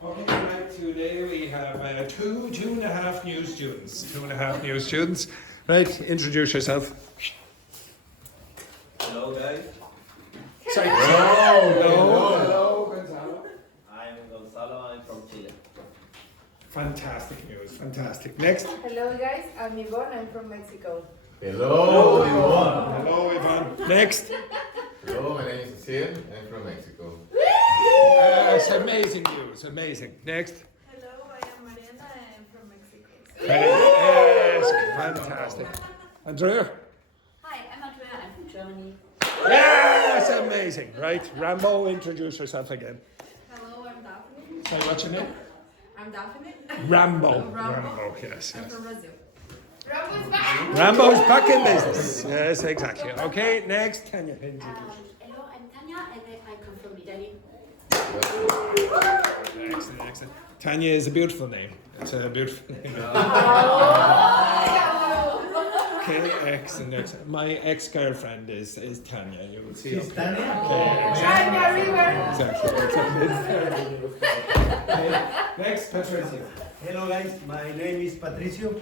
Okay, right, today we have two and a half new students. Right, introduce yourself. Hello guys, Sorry. Hello. I'm Gonzalo, I'm from Chile. Fantastic news, fantastic. Next. Hello guys, I'm Ivonne, I'm from Mexico. Hello, Ivonne. Hello, Ivonne. Next. Hello, my name is Cecil. I'm from Mexico. Yes, amazing news, amazing. Next. Hello, I am Mariana. I am from Mexico. Yes, fantastic. Andrea. Hi, I'm Andrea. I'm from Germany. Yes, amazing. Right, Rambo, introduce yourself again. Hello, I'm Daphne. Say what's your name? I'm Daphne. Rambo. Rambo. Yes, I'm yes. from Brazil. Rambo's back! Rambo's back in business. Yes, exactly. Okay, next, Tania. Hello, I'm Tania and I come from Italy. Excellent, excellent. Tania is a beautiful name. It's a beautiful name. Okay, excellent, excellent. My ex-girlfriend is Tania. You will see. She's Tania? Tania River! Exactly. Okay, next, Patricio. Hello guys, my name is Patricio.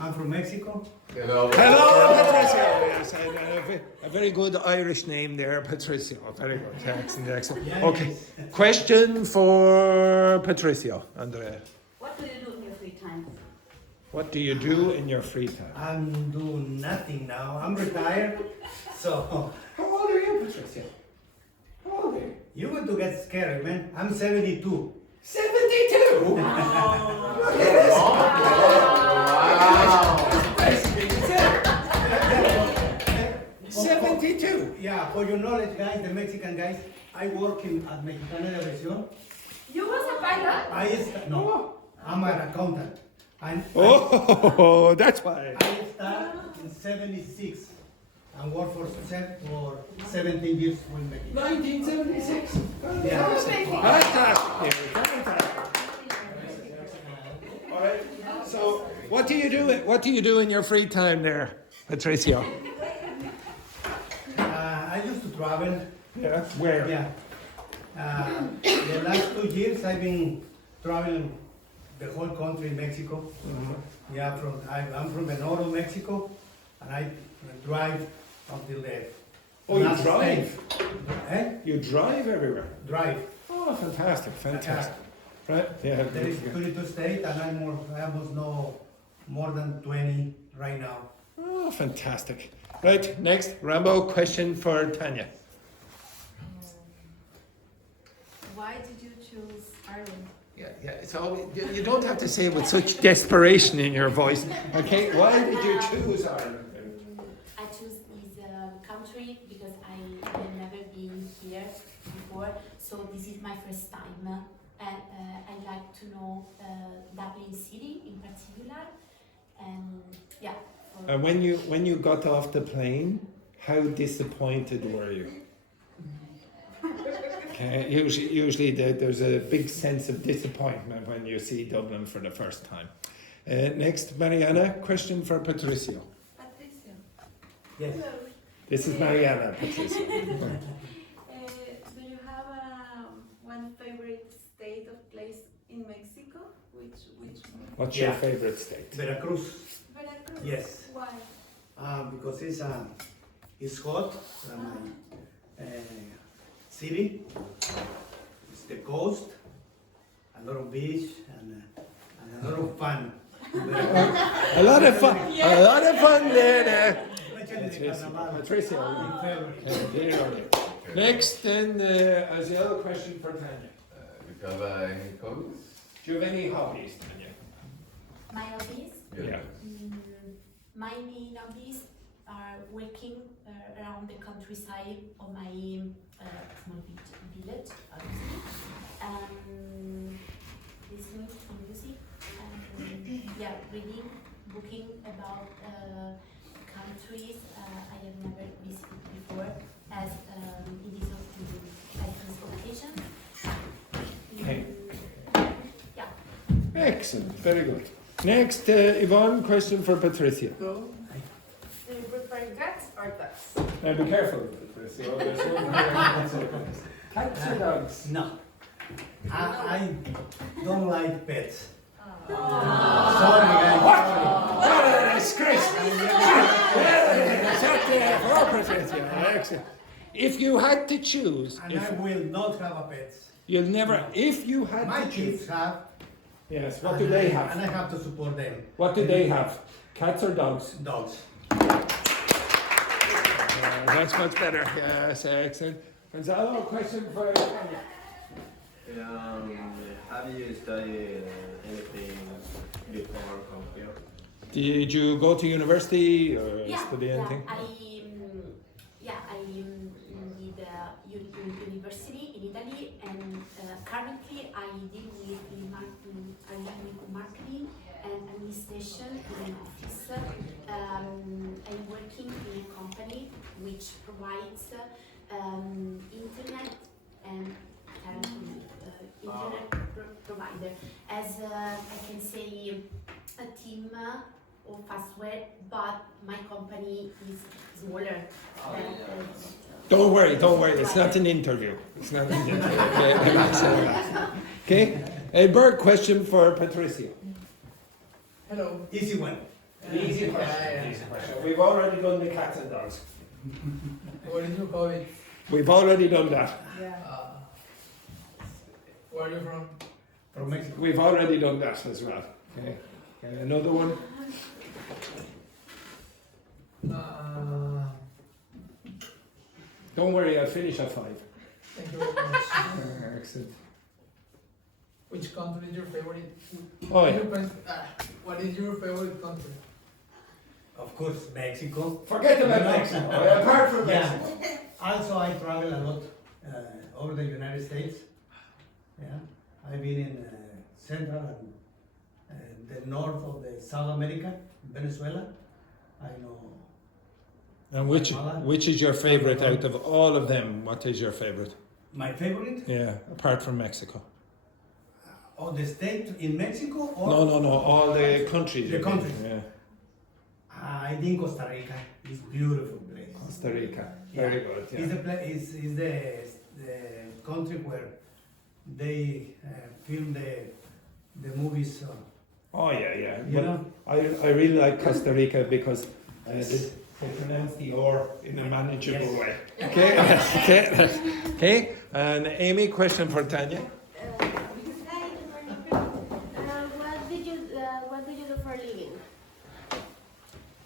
I'm from Mexico. Hello. Hello, Patricio. Yes, and a very good Irish name there, Patricio. Very good. Excellent, excellent. Okay, question for Patricio, Andrea. What do you do in your free time? What do you do in your free time? I'm doing nothing now. I'm retired. So How old are you, Patricio? How old are you? you're going to get scared, man. I'm 72. 72! Wow. 72! Yeah, for your knowledge, guys, the Mexican guys, I work at Mexicana de Aviación. You was a pilot? No, I'm an accountant. Oh, that's why. I started in 76 and worked for 17 years with Mexico. 1976. Yeah. Fantastic. Fantastic. All right. So, what do you do? What do you do in your free time there, Patricio? I used to travel. Yeah. Where? Yeah. The last 2 years I've been traveling the whole country in Mexico. Yeah, I'm from the north of Mexico, and I drive until the Oh, you last drive? state. Eh? You drive everywhere. Drive. Oh, fantastic, fantastic. Right? Yeah. There is 22 states, and I almost know more than 20 right now. Oh, fantastic. Right. Next, Rambo. Question for Tania. Why did you choose Ireland? Yeah. It's always, you don't have to say it with such desperation in your voice. Okay. Why did you choose Ireland? I choose this country because I have never been here before, so this is my first time. And I like to know Dublin City in particular. And yeah. And when you got off the plane, how disappointed were you? Okay, usually there's a big sense of disappointment when you see Dublin for the first time. Next, Mariana, question for Patricio. Patricio. Yes. This is Mariana, Patricio. Do you have one favorite state or place in Mexico? Which one? What's your Yeah. favorite state? Veracruz. Veracruz. Yes. Why? Because it's hot. City. It's the coast. A lot of beach and a lot of fun. A lot of fun. A lot of fun there. Especially the carnaval. Patricio. In February. Next, then, as the other question for Tanya. You have any hobbies? Do you have any hobbies, Tanya? My hobbies? Yeah. My main hobbies are working around the countryside of my small village, obviously. Listening to music and reading, booking about countries I have never visited before as it is occasion. Okay. Yeah. Excellent. Very good. Next, Ivonne, question for Patricia. Do you prefer cats or dogs? Now be careful, Patricia. There's one here. Cats or dogs? No. I don't like pets. Sorry, guys. What a disgrace! If you had to choose, And I will not have a pet. you'll never. If you had My to choose, kids have. yes. What do they And have? I have to support them. What do they have? Cats or dogs? Dogs. That's much better. Yes, excellent. Gonzalo, question for you. Have you studied anything before confer? Did you go to university or Yeah, study anything? I did university in Italy, and currently I deal with marketing and administration in an office. I'm working in a company which provides internet and internet provider. As I can say, a team of fastware, but my company is smaller than Don't worry. It's not an interview. It's not an interview. Okay. A bird question for Patricio. Hello. Easy one. Easy question. We've already done the cats and dogs. What is your hobby? We've already done that. Where are you from? From Mexico. We've already done that as well. Okay. Another one. Don't worry, I'll finish at 5. Thank you very much. Excellent. Which country is your favorite? Oh, yeah. What is your favorite country? Of course, Mexico. Forget about Mexico. Apart from Yeah. Mexico. Also, I travel a lot over the United States. Yeah, I've been in Central and the north of the South America, Venezuela. I know. And which is your favorite out of all of them? What is your favorite? My favorite? Yeah, apart from Mexico. Of the state in Mexico or? No. All the countries. The you've been countries. to, Yeah. I think Costa Rica is beautiful place. Costa Rica. Yeah. Very good. Yeah. It's the country where they film the movies. Oh yeah. You But know? I really like Costa Rica because they pronounce the R in a manageable Yes. way. Okay. And Amy, question for Tanya. Hi, good morning. What do you do for a living?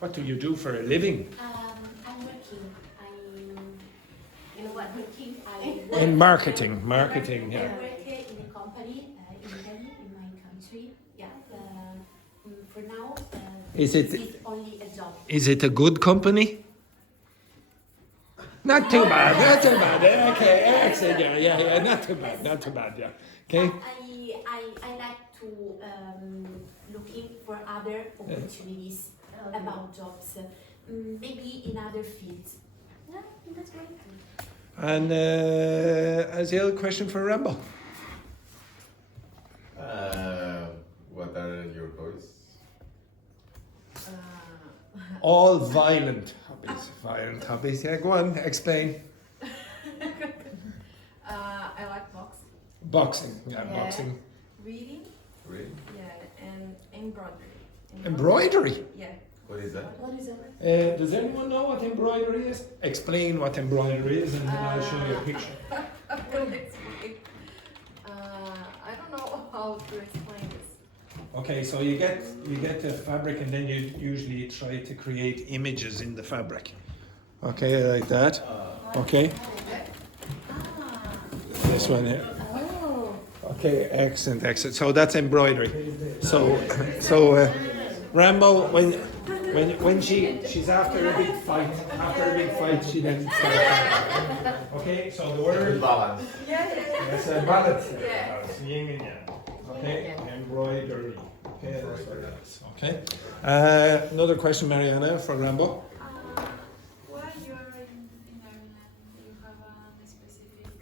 What do you do for a living? I'm working. You know what? In marketing. I Yeah. work in a company in Italy, in my country. Yeah. For now, Is it- this is only a job. Is it a good company? Not too bad. Okay, excellent. Yeah. Not too bad. Yeah. Okay. I like to looking for other opportunities about jobs, maybe in other fields. Yeah, that's great. And Aziel, question for Rambo. What are your hobbies? All violent hobbies. Yeah, go on, explain. I like boxing, Boxing. Yeah, Yeah. boxing. reading, Really? yeah, and embroidery. Embroidery. Yeah. What is that? What is that? Does anyone know what embroidery is? Explain what embroidery is, and then I'll show you a picture. I don't know how to explain this. Okay, so you get the fabric, and then you usually try to create images in the fabric. Okay, like that. Okay. This one here. Oh. Okay, excellent. So that's embroidery. So Rambo, when she's after a big fight, she then starts. Okay, so the word Balance. it's a balance. Yeah. Balance, yin and yang. Okay, embroidery. Okay, that's what that is. Okay. Another question, Mariana, for Rambo. Why you are in Ireland? Do you have a specific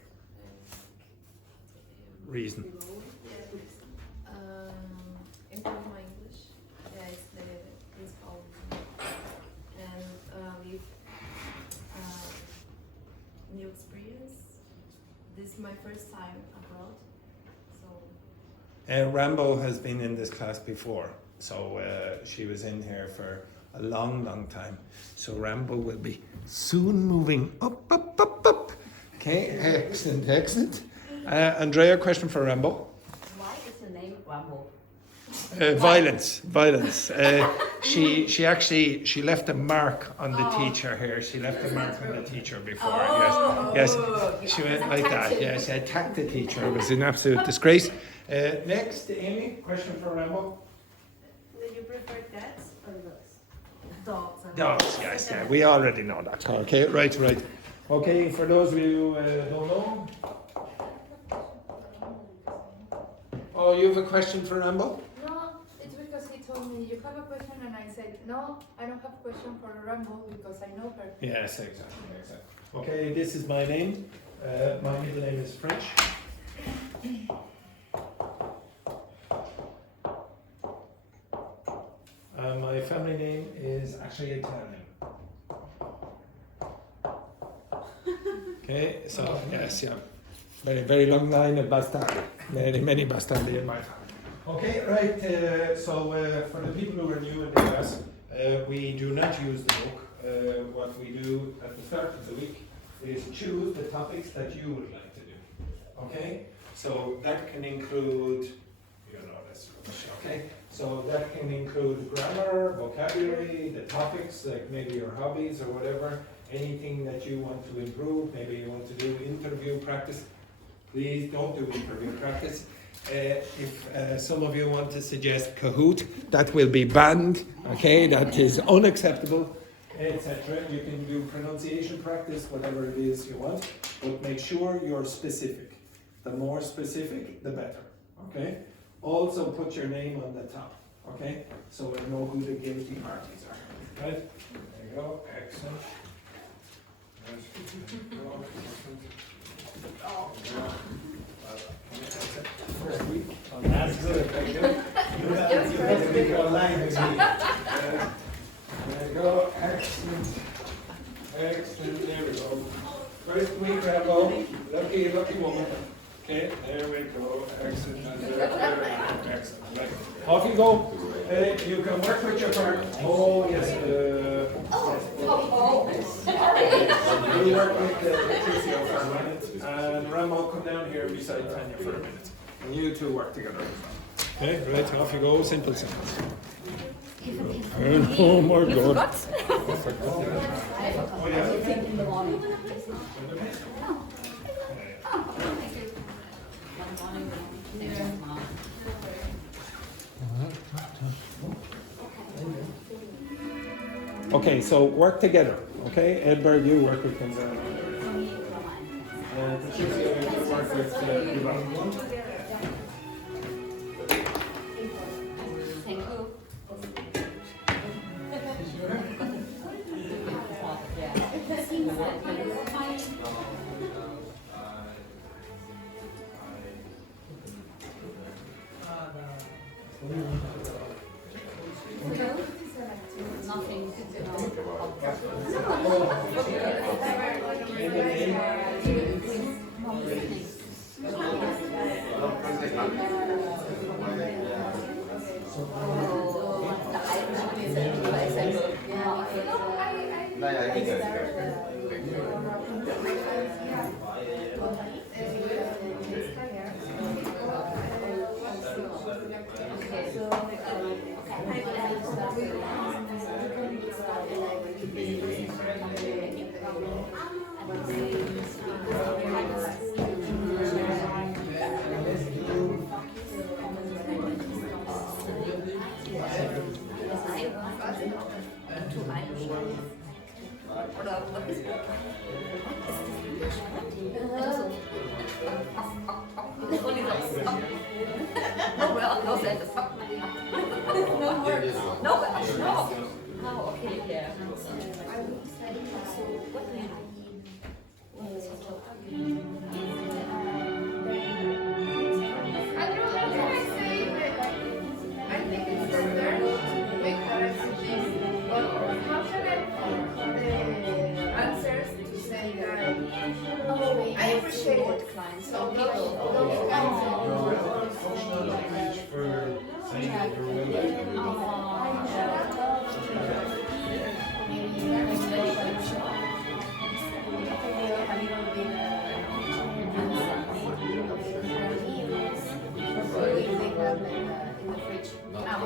Reason. Improve my English. Yeah, it's the principal reason. And with new experience. This is my first time abroad, Rambo has been in this class before, so she was in here for a long time. So Rambo will be soon moving up. Okay, excellent. Andrea, question for Rambo. Why is the name Rambo? Violence. She left a mark on the teacher here. She left a mark on the teacher before. Yes. She went like that. Yeah, she attacked the teacher. It was an absolute disgrace. Next, Amy, question for Rambo. Do you prefer cats or dogs? Dogs. Dogs, yes, yeah. We already know that. Okay, right. Okay, for those of you who don't know. Oh, you have a question for Rambo? No, it's because he told me you have a question, and I said no, I don't have a question for Rambo because I know her. Yes, exactly. Okay, this is my name. My middle name is French. My family name is actually Italian. Okay, so yes, yeah. Very long line of bastardi. Many bastardi in my family. Okay, right. So for the people who are new in the class, we do not use the book. What we do at the start of the week is choose the topics that you would like to do. Okay, so that can include, this rubbish. Okay, so that can include grammar, vocabulary, the topics like maybe your hobbies or whatever. Anything that you want to improve. Maybe you want to do interview practice. Please don't do interview practice. If some of you want to suggest Kahoot, that will be banned, okay? That is unacceptable, etc. You can do pronunciation practice, whatever it is you want, but make sure you're specific. The more specific, the better, okay? Also put your name on the top, okay? So we know who the guilty parties are, right? There you go, excellent. First week. That's good. Thank you. You have to be online with me. There you go. Excellent. There we go. First week, Rambo. Lucky woman. Okay, there we go. Excellent. Excellent. Right. Off you go. You can work with your partner. Oh, yes. You work with Patricio for a minute. And Rambo, come down here beside Tania for a minute. And you two work together. Okay, right, off you go. Simple. Oh my God. Oh yeah. In the morning. Okay, so work together. Okay, Edberg, you work with Gonzalo. And Patricio, you work with Ivonne. Thank you. Nothing. I appreciate some people don't functional language for saying that you're well.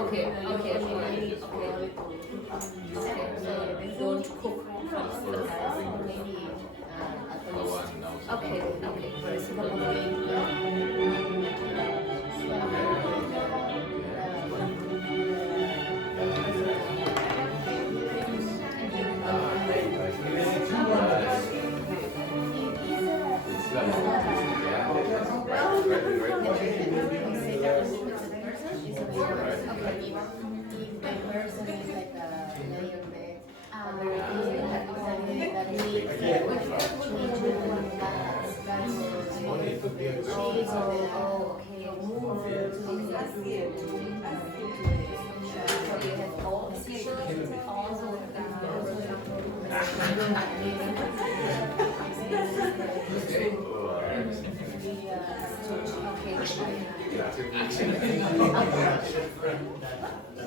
Okay. Don't cook first. Okay.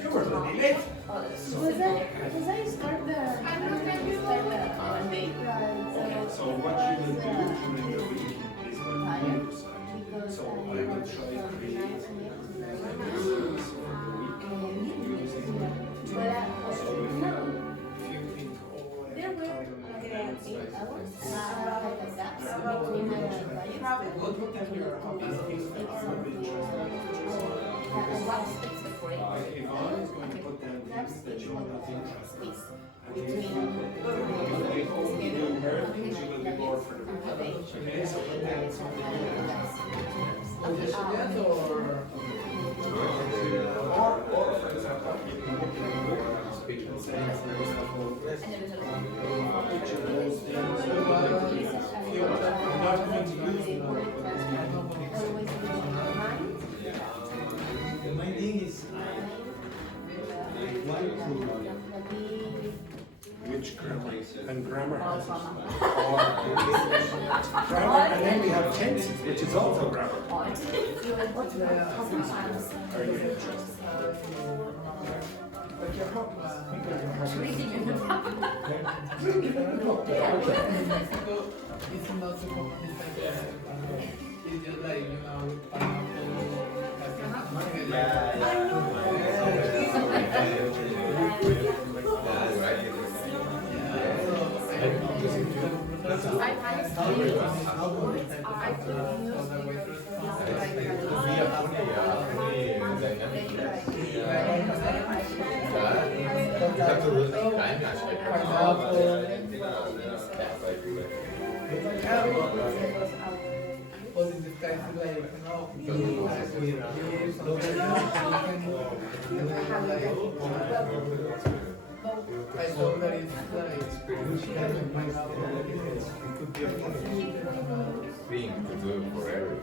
You were really late. Was I start the one day? So what you will do during the week is when you decide. So I will try to create exercises for the week using so if you think, oh, I have time in my hands, I can What if you're Ivonne is going to put down things that you're not interested in. And if you hope you do her things, you will be bored for the week. Okay, so put down something or for example, speak and say which of those things you not going to use them, but My thing is, I want to. which grammar and grammar grammar, and then we have tenses, which is also grammar. Are you interested? But you're not it's not so common. It's just like, with pineapple. Positive guys like, I told that it's like Thing to do forever.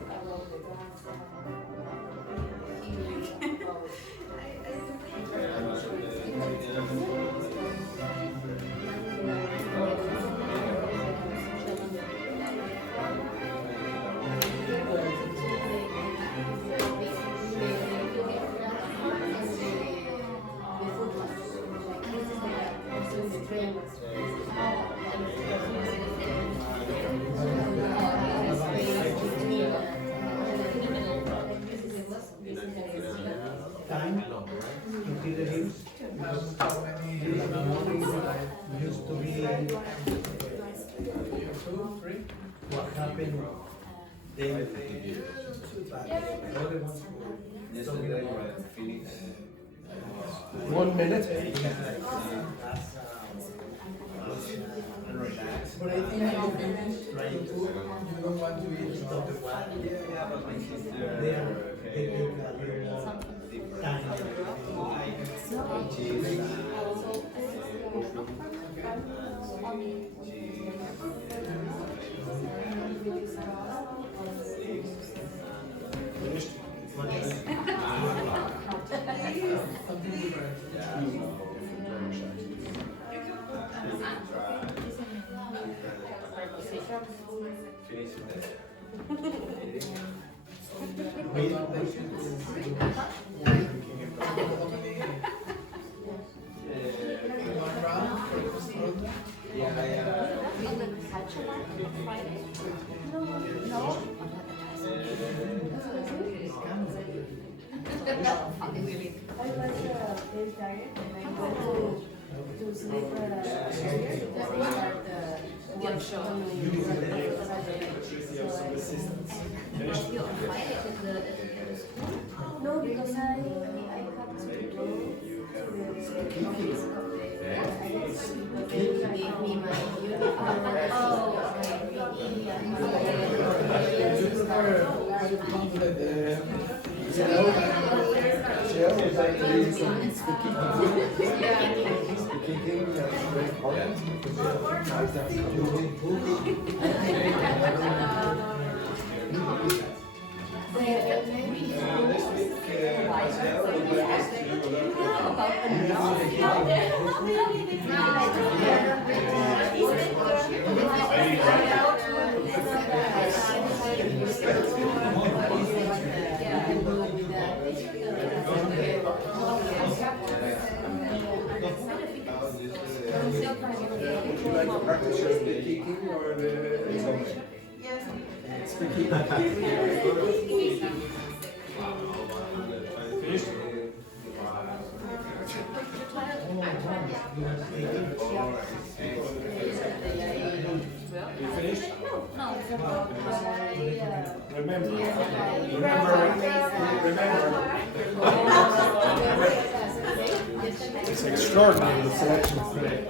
Time into the hills. Used to be what happened. They other ones Yesterday, Phoenix. 1 minute. But I think if you finish the food, you don't want to eat stop the water. Yeah, but my sister. They take a little more time. Finished? something different. Finish No, because I have to go to the office of the they gave me my Would you like to practice your speaking or the Dogme? Yes. Speaking. Finished? You finished? Remember. It's extraordinary, the selection today.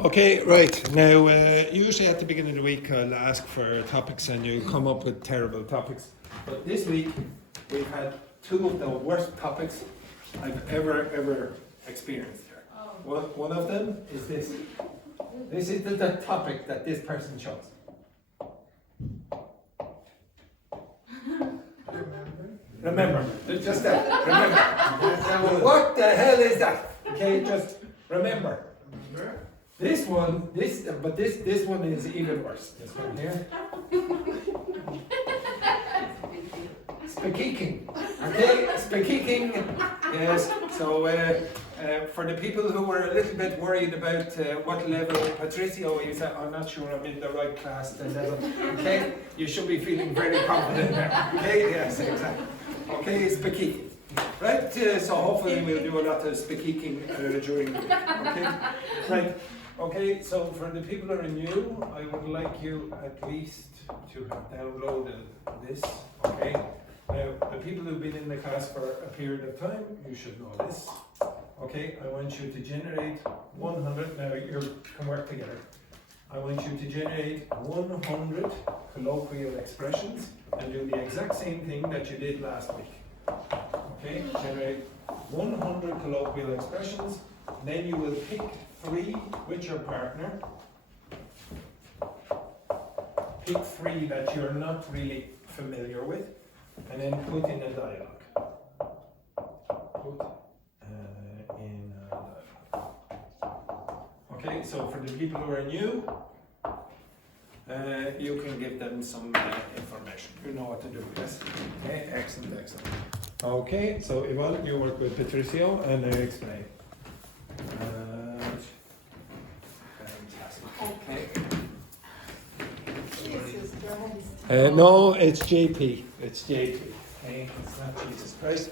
Okay, right. Now, usually at the beginning of the week, I'll ask for topics and you come up with terrible topics. But this week, we've had two of the worst topics I've ever experienced here. One of them is this. This is the topic that this person chose. Remember. Just that. Remember. What the hell is that? Okay, just remember. This one is even worse. This one here. Speaking. Okay, speaking. Yes. So for the people who were a little bit worried about what level Patricio is at, I'm not sure I'm in the right class to level. Okay, you should be feeling very confident there. Okay, yes, exactly. Okay, speaking. Right. So hopefully we'll do a lot of speaking during the week. Okay. Right. Okay, so for the people who are new, I would like you at least to have downloaded this, okay? Now, the people who've been in the class for a period of time, you should know this. Okay, I want you to generate 100, now you can work together. I want you to generate 100 colloquial expressions and do the exact same thing that you did last week. Okay, generate 100 colloquial expressions, then you will pick 3 with your partner. Pick 3 that you're not really familiar with, and then put in a dialogue. Put in a dialogue. Okay, so for the people who are new, you can give them some information. You know what to do, yes? Okay, excellent, excellent. Okay, so Ivonne, you work with Patricio and I explain. No, it's JP. It's JP. Okay? It's not Jesus Christ.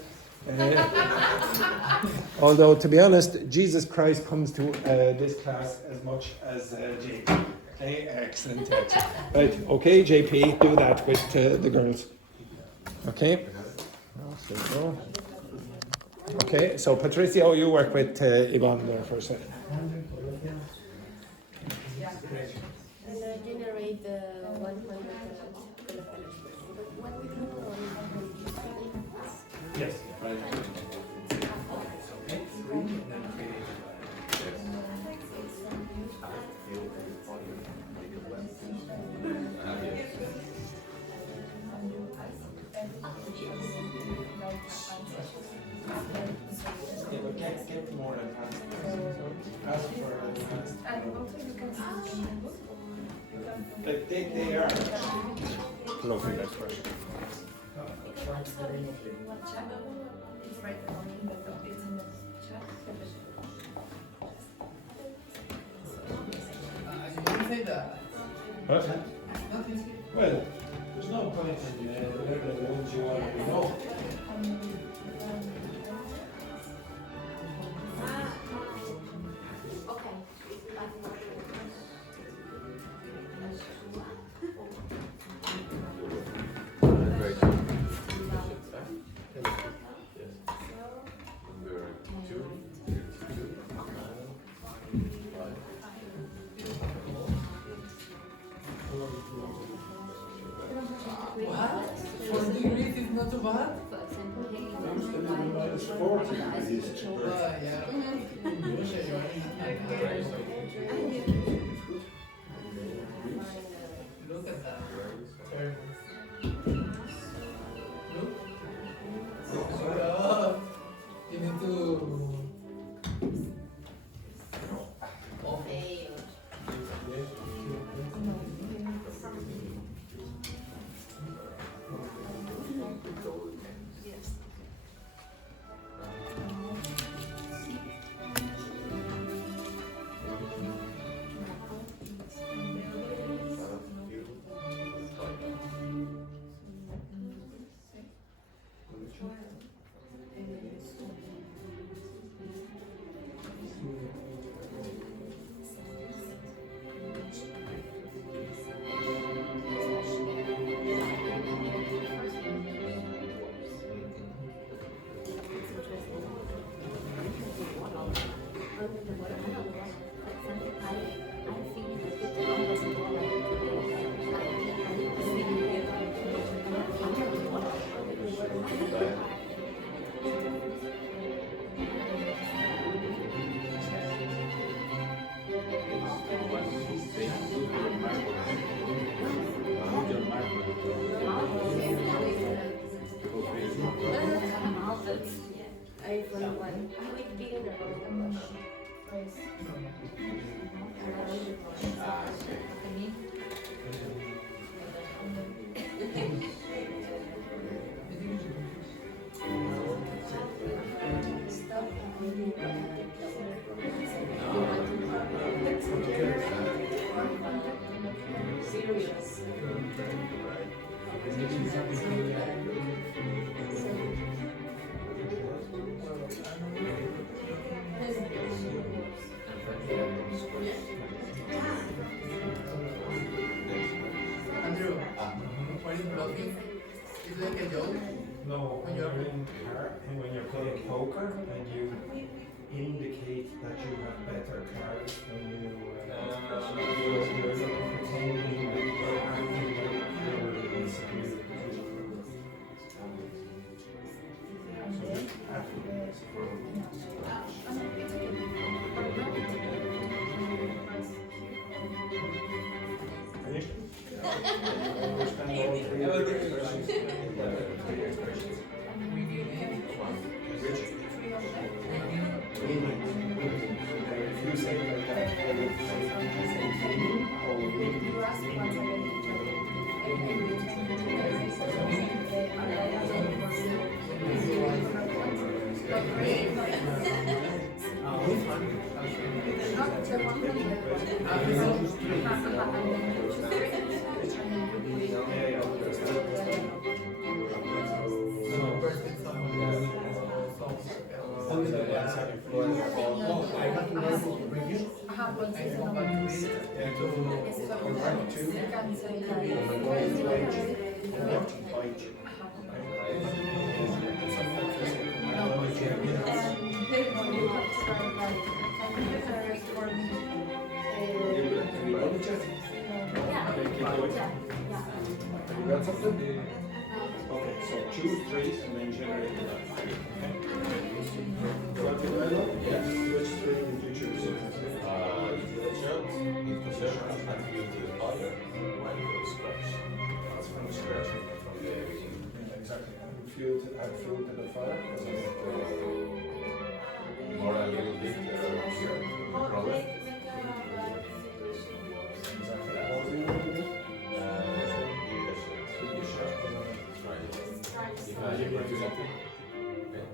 Although, to be honest, Jesus Christ comes to this class as much as JP. Okay, excellent, excellent. Right, okay, JP, do that with the girls. Okay? Super. Okay, so Patricio, you work with Ivonne there for a second. And generate the 100 what we do Yes. Yeah, but get more advanced. Ask for advanced. And also you can see But they are looking at first. it's right there in the top, it's in the chat. You say that. What? Nothing. Well, there's no point in learning the ones you already know. Great. Number 2. What? 4 degrees is not too bad? Yeah. Look at that. Look. Oh, you need to. Okay. iPhone 1. With beginner or Andrew, what is blocking? It's like a joke. No, when you're in when you're playing poker and you indicate that you have better cards when you're pretending that you're acting like you're in superior position. So just act Finished? Understand all three of the expressions? If you say like that, I would say meaning or only the ones that you feel. Oh, I have to learn to review. I come back to read it. Yeah, to convert to multiply. got something? Okay, so choose 3 and then generate the dialogue. Okay. Colloquial dialogue? Yes. Which 3 did you choose? Introduction, unfilled fire, one from scratch. That's from scratch. From the beginning. Exactly. Add fuel to the fire. Or a little bit here, problem. Exactly. What was the other bit? Give it a shot. Try it. If I give opportunity. Okay.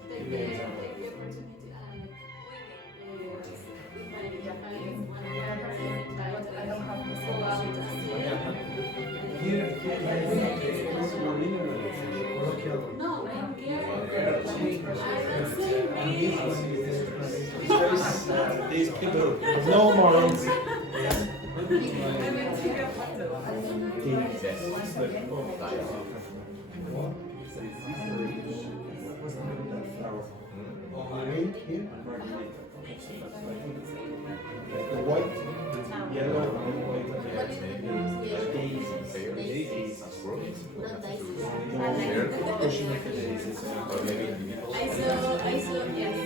Take the opportunity I don't have the go out and Here, colloquial. no, I'm here. These people, no morals. Marguerite here. The white, yellow, and white. Pushing like a daisy. I saw yes,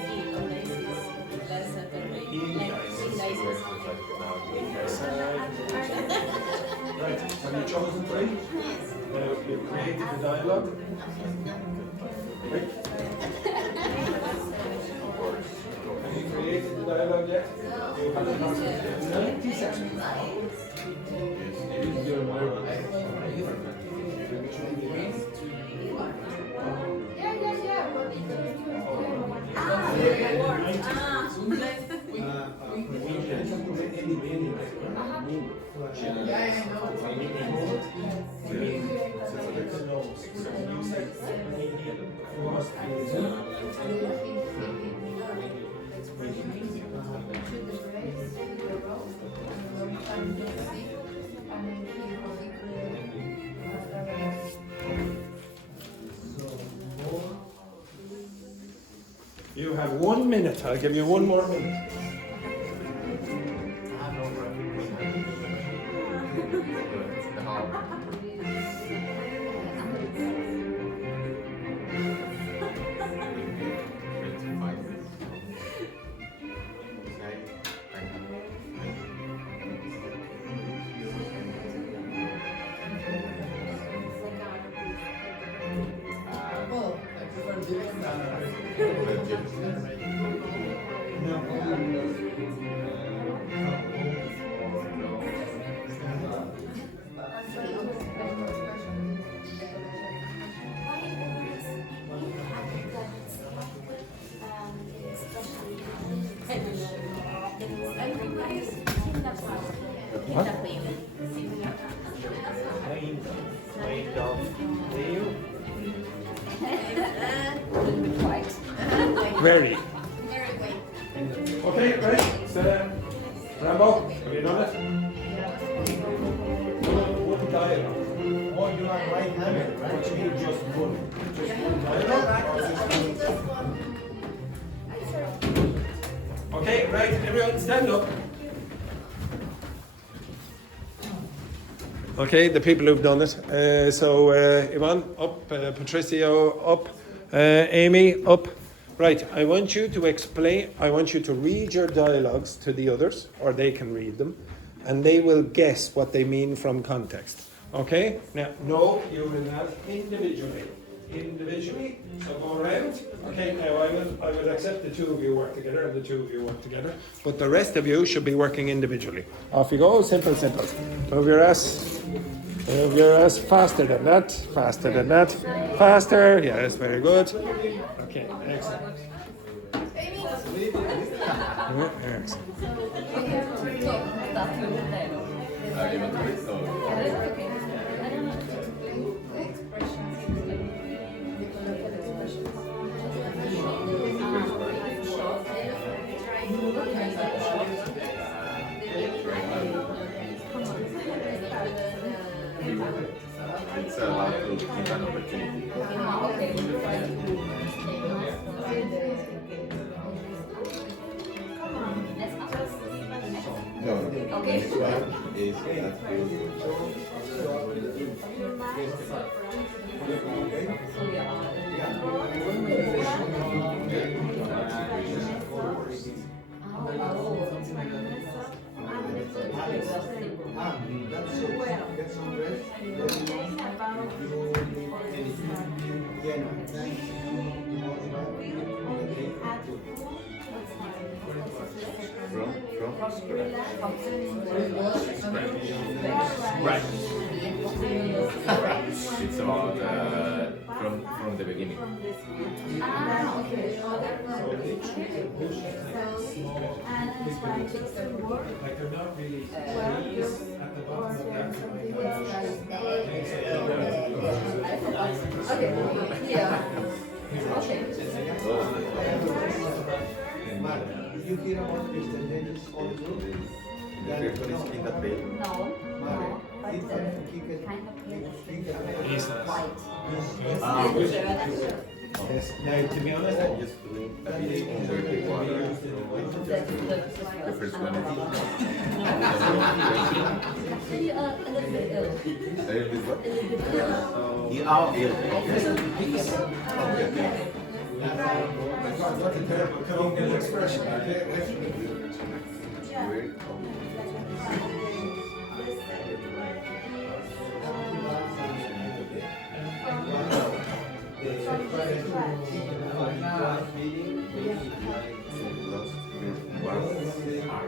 last Saturday. Right, have you chosen 3? You've created the dialogue. Right? Have you created the dialogue yet? You have 90 seconds. You have 1 minute. I'll give you 1 more minute. Very. Okay, ready? Rambo, have you done it? One dialogue. Oh, you are right-handed, right? What you mean, just one? Just one dialogue? Okay, right, everyone stand up. Okay, the people who've done it. Ivonne, up. Patricio, up. Amy, up. Right, I want you to read your dialogues to the others, or they can read them, and they will guess what they mean from context. Okay? Now, no, you will not individually. So go around. Okay, now I will accept the 2 of you work together and the 2 of you work together, but the rest of you should be working individually. Off you go, simple. Move your ass faster than that, faster, yes, very good. Okay, excellent. It's allowed to give an opportunity. No. Okay. This one is Right. It's about from the beginning. Ah, okay. And that's why it takes some work. Like they're not really Well, trees at the bottom of that. Okay, yeah. Okay. Mark, did you hear about Mr. Dennis also? No, no, but He kind of He's white. Yes. Now, to be honest, Dirty water. The first one is A little bit ill. a little bit what? A little bit ill. what a terrible colloquial expression. Weird.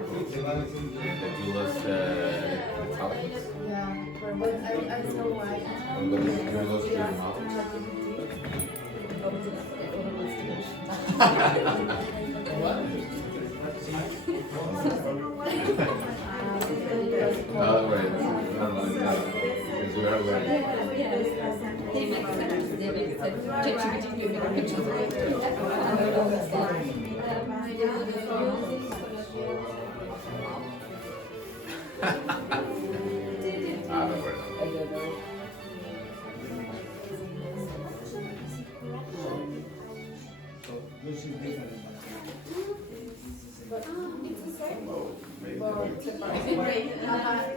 That you lost the talent. Yeah, but I know why. You lost your mouth. Oh, right. Because we are learning. They make sense. They make sense. ChatGPT will make Don't worry. I don't know. This is different. It's a second. Oh, maybe. Well, it's a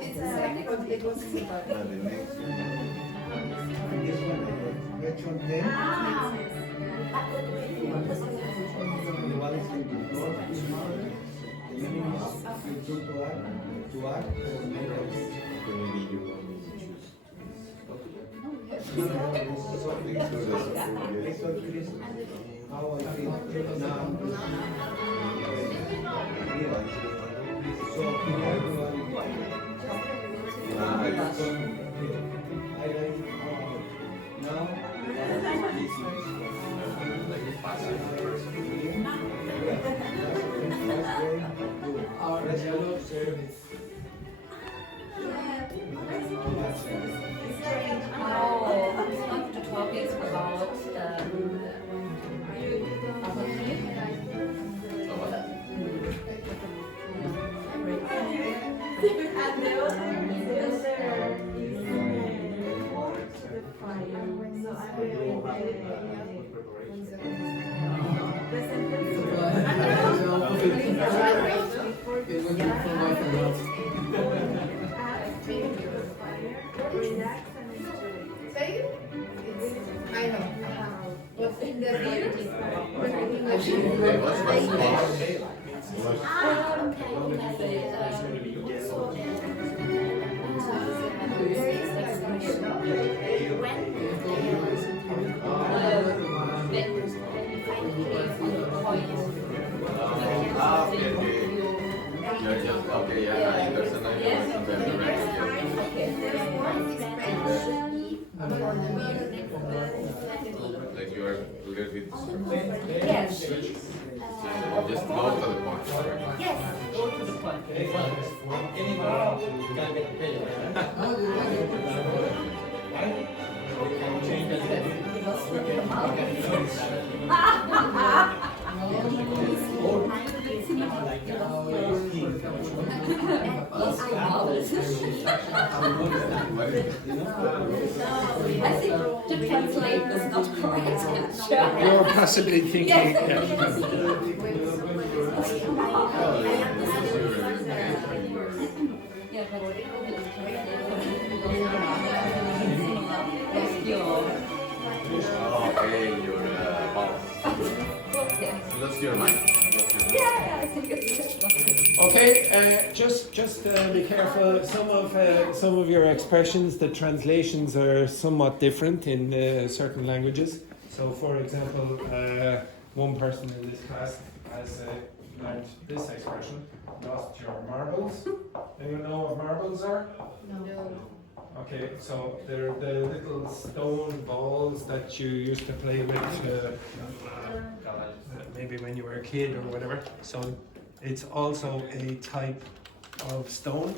it's a second, but it was The next one. This one, hecho 10. Igual es el tutor, el mínimo es el tutor, actuar o menos. Maybe you want me to choose. Eso es how I feel now. So, I like now. Oh, the talk is about And the other is the fire. So I will read the sentence. Relax and enjoy. Say it? I know. But in the real, when I'm in the Okay, yeah, I understand. Like you are a little bit Yes. just go to the point. Right? Yes. go to the point. I think to translate is not correct. You're possibly thinking. Yeah, but Okay, your balls. Lost your mind. Okay, just be careful. Some of your expressions, the translations are somewhat different in certain languages. So, for example, one person in this class has learned this expression: "Lost your marbles." Anyone know what marbles are? No. Okay, so they're the little stone balls that you used to play with, maybe when you were a kid or whatever. So it's also a type of stone.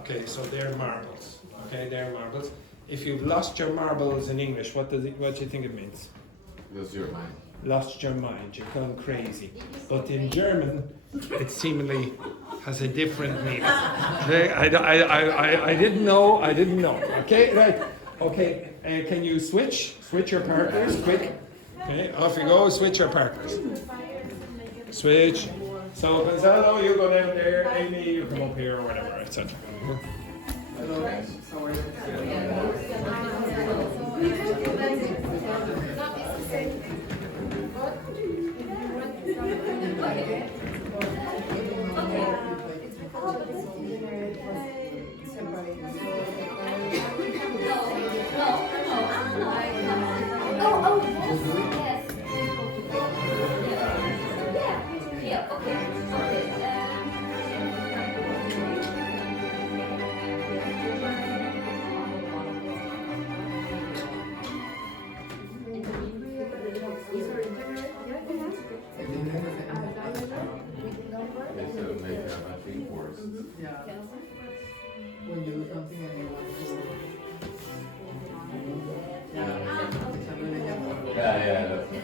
Okay, so they're marbles. Okay, they're marbles. If you've lost your marbles in English, what do you think it means? Lost your mind. Lost your mind, you've gone crazy. But in German, it seemingly has a different meaning. Okay, I didn't know. Okay, right. Okay, can you switch your partners quick? Okay, off you go. Switch your partners. Switch. So Gonzalo, you go down there. Amy, you come up here or whatever, etc. Hello guys, how are you? It's a make a thing worse. Yeah. When you do something and you want to. Yeah, that's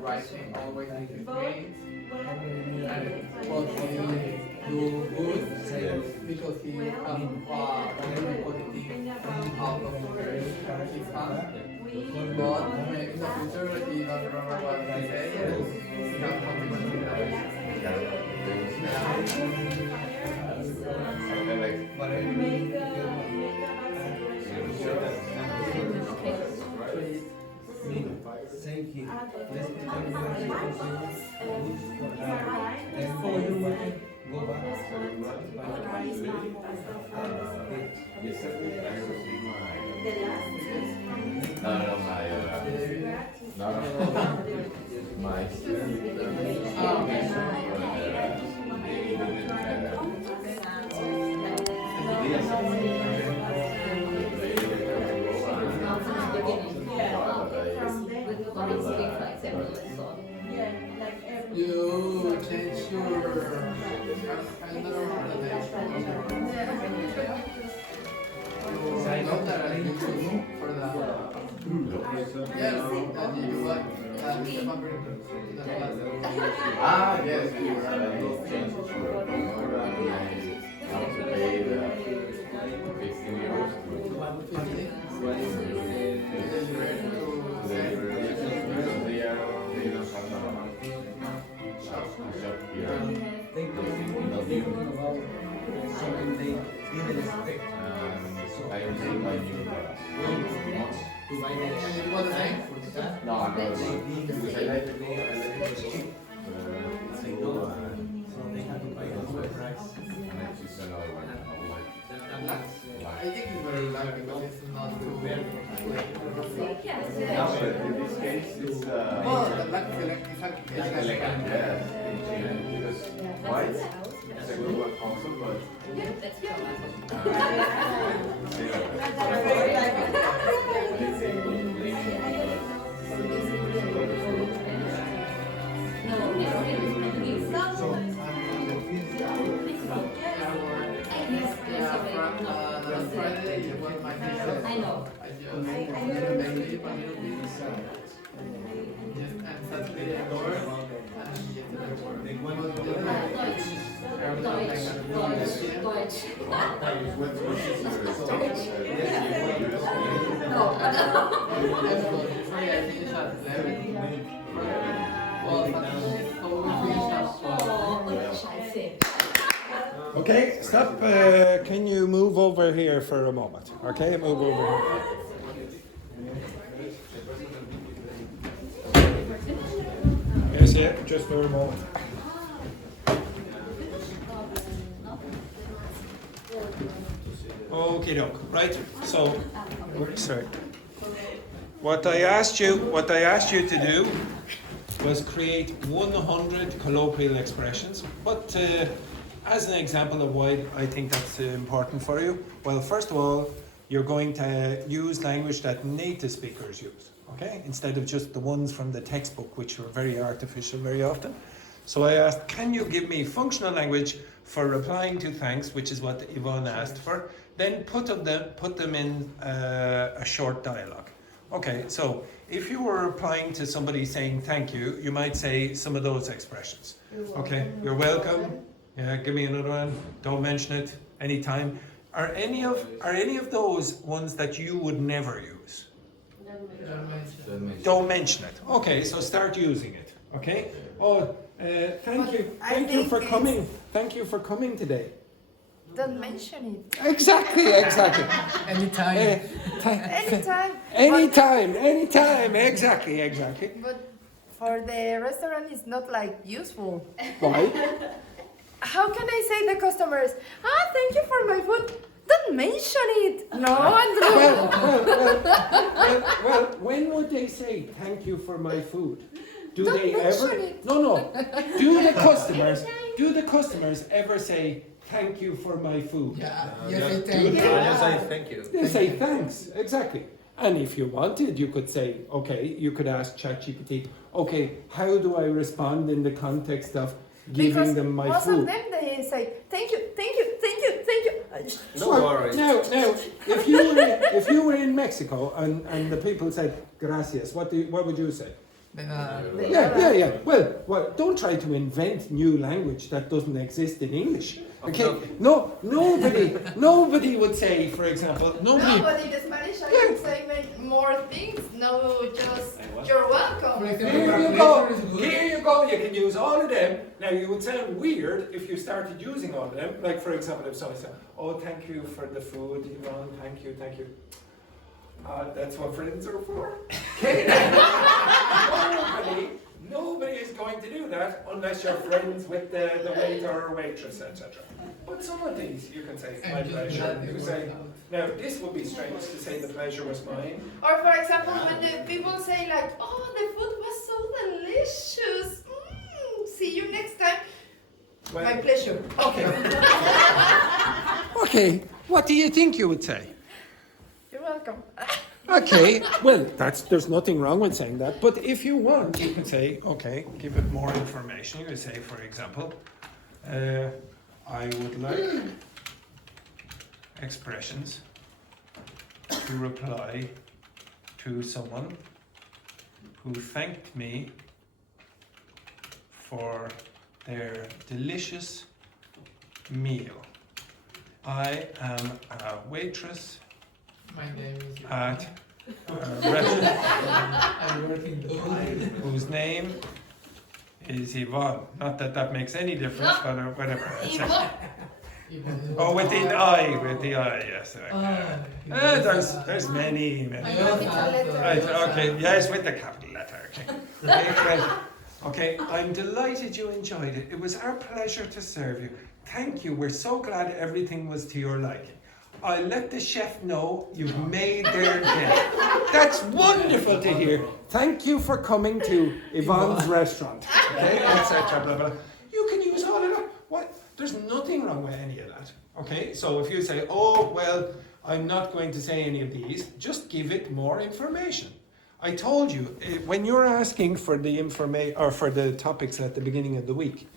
Writing always in his brains, and what he do good because he very positive out of the very his fun. But maybe in the future he doesn't remember what he said. He has Thank you. Let's pretend we are then for you go back. You change your, I don't know you want the fabric that was Ah, yes, we were change for Honora and I have to pay the 15 euros to 50. they don't have a shop here. Not even. I received my new products. What the name? No, another one. Because I like it cheap. It's a good one. I don't know. And I choose another one. I think it's very light because it's not too very. No, but in this case, it's Oh, the black is elegant, yes. Because white is a good one also, but Last Friday, it was my business. I know. I just made a little bit. And Saturday I work, and yesterday I work. Deutsch. Sorry, I finished at 11. Well, but we finished at 4. Okay, stop. Can you move over here for a moment? Okay, move over here. Yes, yeah, just for a moment. Okay, doke. Right. So, sorry. What I asked you to do was create 100 colloquial expressions, but. As an example of why I think that's important for you, well, first of all, you're going to use language that native speakers use, okay? Instead of just the ones from the textbook, which are very artificial very often. So I asked, can you give me functional language for replying to thanks, which is what Ivonne asked for, then put them in a short dialogue. Okay, so if you were replying to somebody saying thank you, you might say some of those expressions. Okay, you're welcome. Yeah, give me another one. Don't mention it anytime. Are any of those ones that you would never use? Don't mention it. Okay, so start using it. Okay. Oh, thank you for coming. Thank you for coming today. Don't mention it. Exactly. Anytime. Anytime. Exactly. But for the restaurant, it's not like useful. Why? How can I say the customers, thank you for my food? Don't mention it. No, Andrew. Well, when would they say thank you for my food? Do Don't they mention ever? it. No. Do the customers ever say thank you for my food? Yeah, Just say thank you. They say thanks, exactly. And if you wanted, you could say, okay, you could ask ChatGPT, okay, how do I respond in the context of giving them my most food? of them they say thank you. No worries. Now, if you were in Mexico and the people said gracias, what would you say? Then, Yeah. Well, don't try to invent new language that doesn't exist in English. Okay? No, nobody would say, for example, No, but in Spanish I can say more things. No, just you're welcome. Here you go. You can use all of them. Now, you would sound weird if you started using all of them. Like, for example, if someone said, oh, thank you for the food, Ivonne, thank you. That's what friends are for. Okay? Nobody is going to do that unless you're friends with the waiter or waitress, etc. But some of these you can say, my pleasure. You can say, now this would be strange to say the pleasure was mine. Or for example, when the people say like, oh, the food was so delicious. See you next time. Well, My pleasure. Okay. Okay. What do you think you would say? You're welcome. Okay, well, there's nothing wrong with saying that. But if you want, you can say, okay, give it more information. You can say, for example, I would like expressions to reply to someone who thanked me for their delicious meal. I am a waitress My name is at a restaurant I'm working Dogme. whose name is Ivonne. Not that that makes any difference, but whatever. It's Ivonne. oh, with the I, yes. There's many. Right, okay, yes, with the capital letter. Okay. Okay, I'm delighted you enjoyed it. It was our pleasure to serve you. Thank you. We're so glad everything was to your liking. I let the chef know you've made their day. That's wonderful to hear. Thank you for coming to Yvonne's restaurant. Okay, etc. Blah, blah. You can use all of that. What? There's nothing wrong with any of that. Okay, so if you say, oh, well, I'm not going to say any of these, just give it more information. I told you, when you're asking for the information or for the topics at the beginning of the week,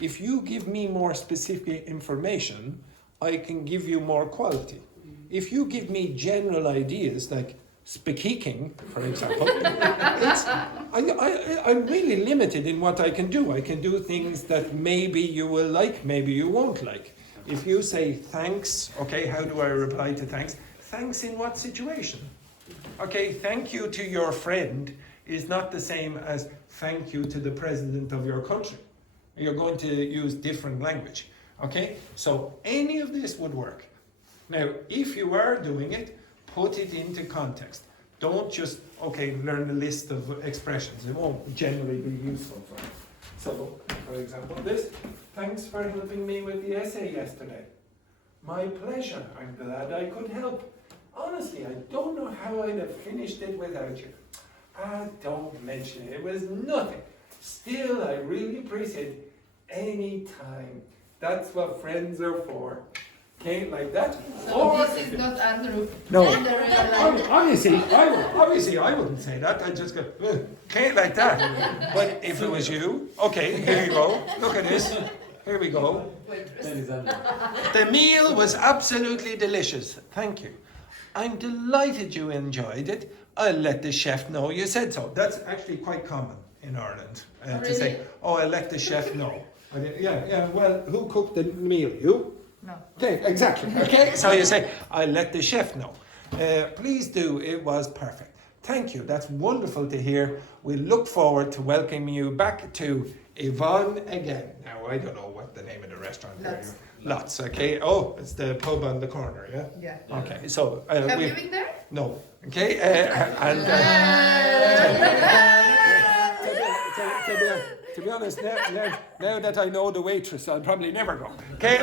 if you give me more specific information, I can give you more quality. If you give me general ideas like speaking, for example, I'm really limited in what I can do. I can do things that maybe you will like, maybe you won't like. If you say thanks, okay, how do I reply to thanks? Thanks in what situation? Okay, thank you to your friend is not the same as thank you to the president of your country. You're going to use different language. Okay, so any of this would work. Now, if you are doing it, put it into context. Don't just, okay, learn a list of expressions. It won't generally be useful for you. So, for example, this, thanks for helping me with the essay yesterday. My pleasure, I'm glad I could help. Honestly, I don't know how I'd have finished it without you. Don't mention it, it was nothing. Still, I really appreciate it any time. That's what friends are for. Okay, like that. So this is not Andrew. No. Andrew, Obviously, I wouldn't say that. I'd just go, okay, like that. But if it was you, okay, here you go. Look at this. Here we go. The meal was absolutely delicious. Thank you. I'm delighted you enjoyed it. I'll let the chef know you said so. That's actually quite common in Ireland to say, oh, I'll let the chef know. Yeah, well, who cooked the meal? You? No. Okay, exactly. Okay, so you say, I'll let the chef know. Please do, it was perfect. Thank you, that's wonderful to hear. We look forward to welcoming you back to Ivonne again. Now, I don't know what the name of the restaurant is. Lots, okay. Oh, it's the pub on the corner, yeah? Yeah. Okay, so... Have you been there? No. Okay, to be honest, now that I know the waitress, I'll probably never go. Okay,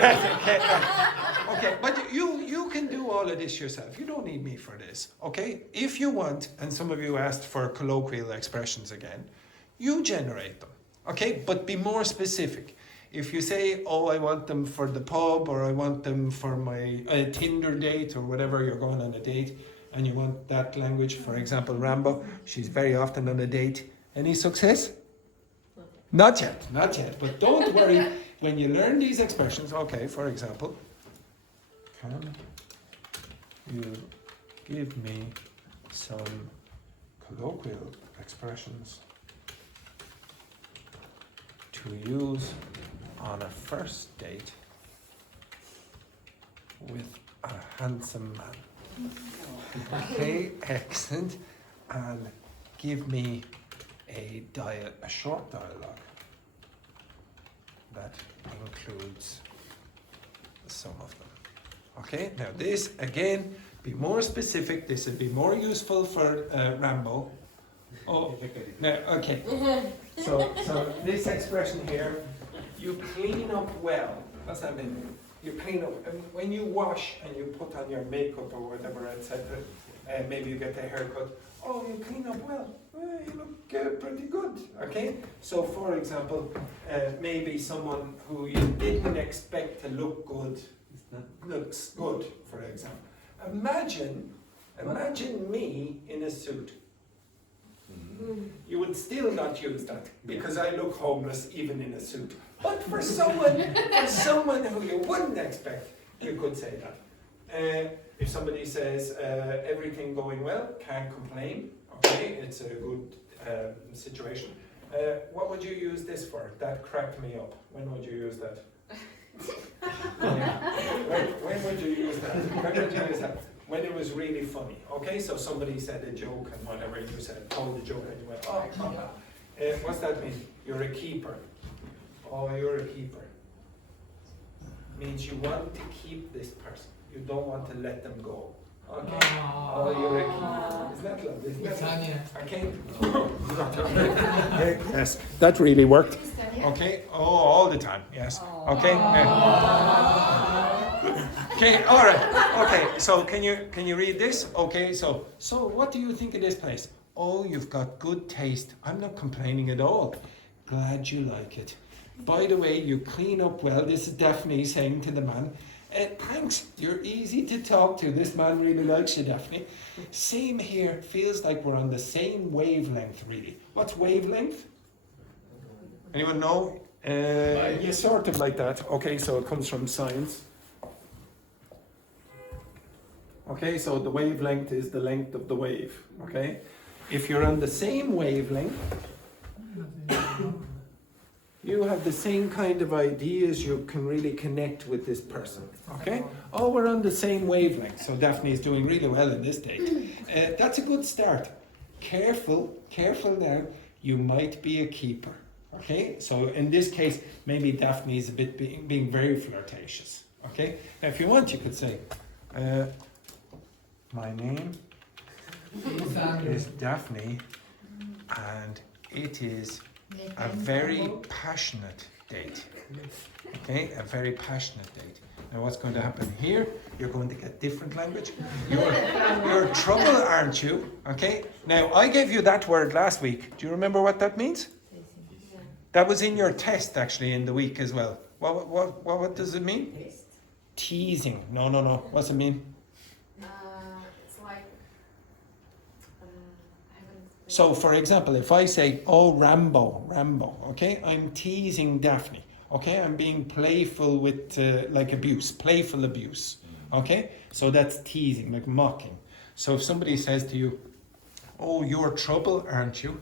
okay, but you can do all of this yourself. You don't need me for this, okay? If you want, and some of you asked for colloquial expressions again, you generate them, okay? But be more specific. If you say, oh, I want them for the pub, or I want them for my Tinder date, or whatever, you're going on a date, and you want that language, for example, Rambo, she's very often on a date. Any success? Not yet, but don't worry, when you learn these expressions, okay, for example, can you give me some colloquial expressions to use on a first date with a handsome man? Okay, excellent, and give me a short dialogue that includes some of them. Okay, now this again, be more specific. This would be more useful for Rambo. Oh, now, okay. So this expression here, you clean up well. What's that mean? You clean up, and when you wash and you put on your makeup or whatever, etc. Maybe you get a haircut. Oh, you clean up well. You look pretty good. Okay. So, for example, maybe someone who you didn't expect to look good looks good. For example, imagine me in a suit. You would still not use that because I look homeless even in a suit. But for someone who you wouldn't expect, you could say that. If somebody says everything going well, can't complain. Okay, it's a good situation. What would you use this for? That cracked me up. When would you use that? When would you use that? When would you use that? When it was really funny. Okay, so somebody said a joke and whatever, you said, told the joke and you went, oh, what's that mean? You're a keeper. Oh, you're a keeper. Means you want to keep this person. You don't want to let them go. Okay? Oh, you're a keeper. Isn't that lovely? Isn't that Tania. Okay. Yes, that really worked. Okay? Oh, all the time. Yes. Okay? Okay, all right. Okay, so can you read this? Okay, so what do you think of this place? Oh, you've got good taste. I'm not complaining at all. Glad you like it. By the way, you clean up well. This is Daphne saying to the man. Thanks, you're easy to talk to. This man really likes you, Daphne. Same here. Feels like we're on the same wavelength, really. What's wavelength? Anyone know? Yeah, sort of like that. Okay, so it comes from science. Okay, so the wavelength is the length of the wave. Okay, if you're on the same wavelength, you have the same kind of ideas, you can really connect with this person. Okay? Oh, we're on the same wavelength. So Daphne is doing really well in this date. That's a good start. Careful now. You might be a keeper. Okay? So in this case, maybe Daphne is a bit being very flirtatious. Okay? Now, if you want, you could say, my name is Daphne, and it is a very passionate date. Okay, a very passionate date. Now what's going to happen here? You're going to get different language. You're trouble, aren't you? Okay, now I gave you that word last week. Do you remember what that means? That was in your test actually in the week as well. What does it mean? Teasing. No. What's it mean? It's like So, for example, if I say, oh, Rambo, okay, I'm teasing Daphne, okay, I'm being playful with, like abuse, playful abuse, okay, so that's teasing, like mocking. So if somebody says to you, oh, you're trouble, aren't you,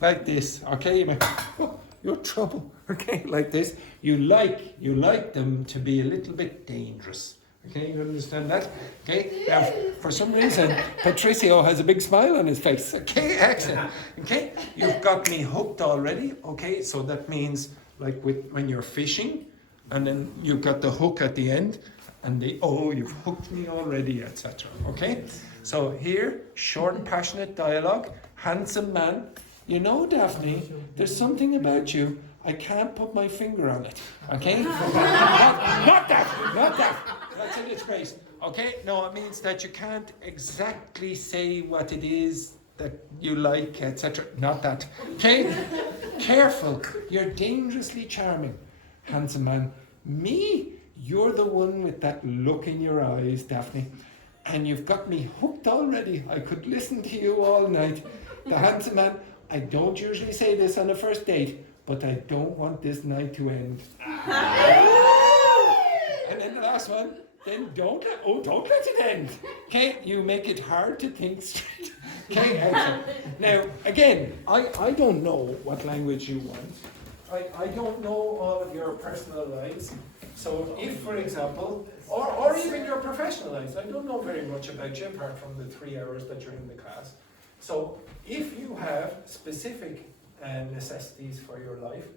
like this, okay, you might, oh, you're trouble, okay, like this, you like them to be a little bit dangerous. Okay, you understand that? Okay, now for some reason, Patricio has a big smile on his face. Okay, excellent. Okay, you've got me hooked already. Okay, so that means like when you're fishing, and then you've got the hook at the end, and you've hooked me already, etc. Okay, so here, short, passionate dialogue, handsome man. You know, Daphne, there's something about you. I can't put my finger on it. Okay, not that. That's in its place. Okay? No, it means that you can't exactly say what it is that you like, etc. Not that. Okay? Careful. You're dangerously charming. Handsome man. Me? You're the one with that look in your eyes, Daphne. And you've got me hooked already. I could listen to you all night. The handsome man. I don't usually say this on a first date, but I don't want this night to end. And then the last one. Then don't let it end. Okay, you make it hard to think straight. Okay, now again, I don't know what language you want. I don't know all of your personal lives. So if, for example, or even your professional lives, I don't know very much about you apart from the 3 hours that you're in the class. So if you have specific necessities for your life,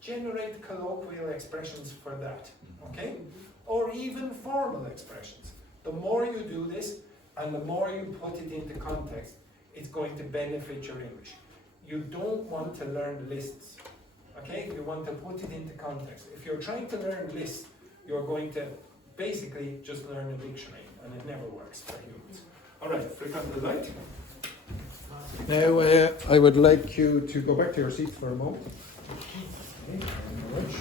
generate colloquial expressions for that. Okay? Or even formal expressions. The more you do this, and the more you put it into context, it's going to benefit your English. You don't want to learn lists, okay? You want to put it into context. If you're trying to learn lists, you're going to basically just learn a dictionary, and it never works for humans. All right, flick on the light. Now, I would like you to go back to your seats for a moment. Okay, very much.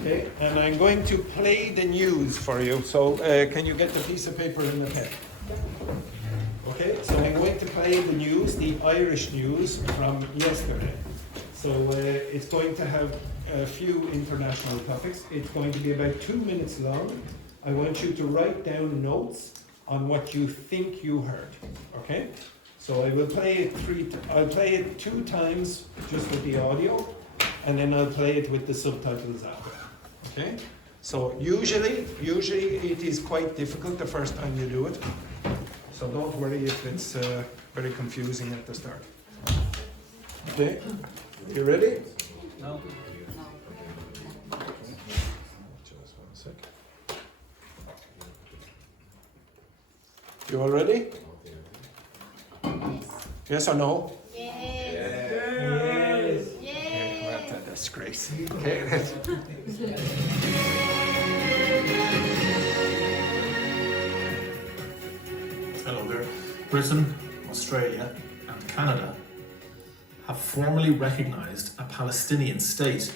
Okay, and I'm going to play the news for you. So can you get the piece of paper and the pen? Okay, so I'm going to play the news, the Irish news from yesterday. So it's going to have a few international topics. It's going to be about 2 minutes long. I want you to write down notes on what you think you heard. Okay? So I will play it I'll play it 2 times just with the audio, and then I'll play it with the subtitles after. Okay? So usually it is quite difficult the first time you do it. So don't worry if it's very confusing at the start. Okay? You ready? No. Just 1 sec. You all ready? Yes or no? Yes. Okay, what a disgrace. Okay, let's. Hello there. Britain, Australia, and Canada have formally recognised a Palestinian state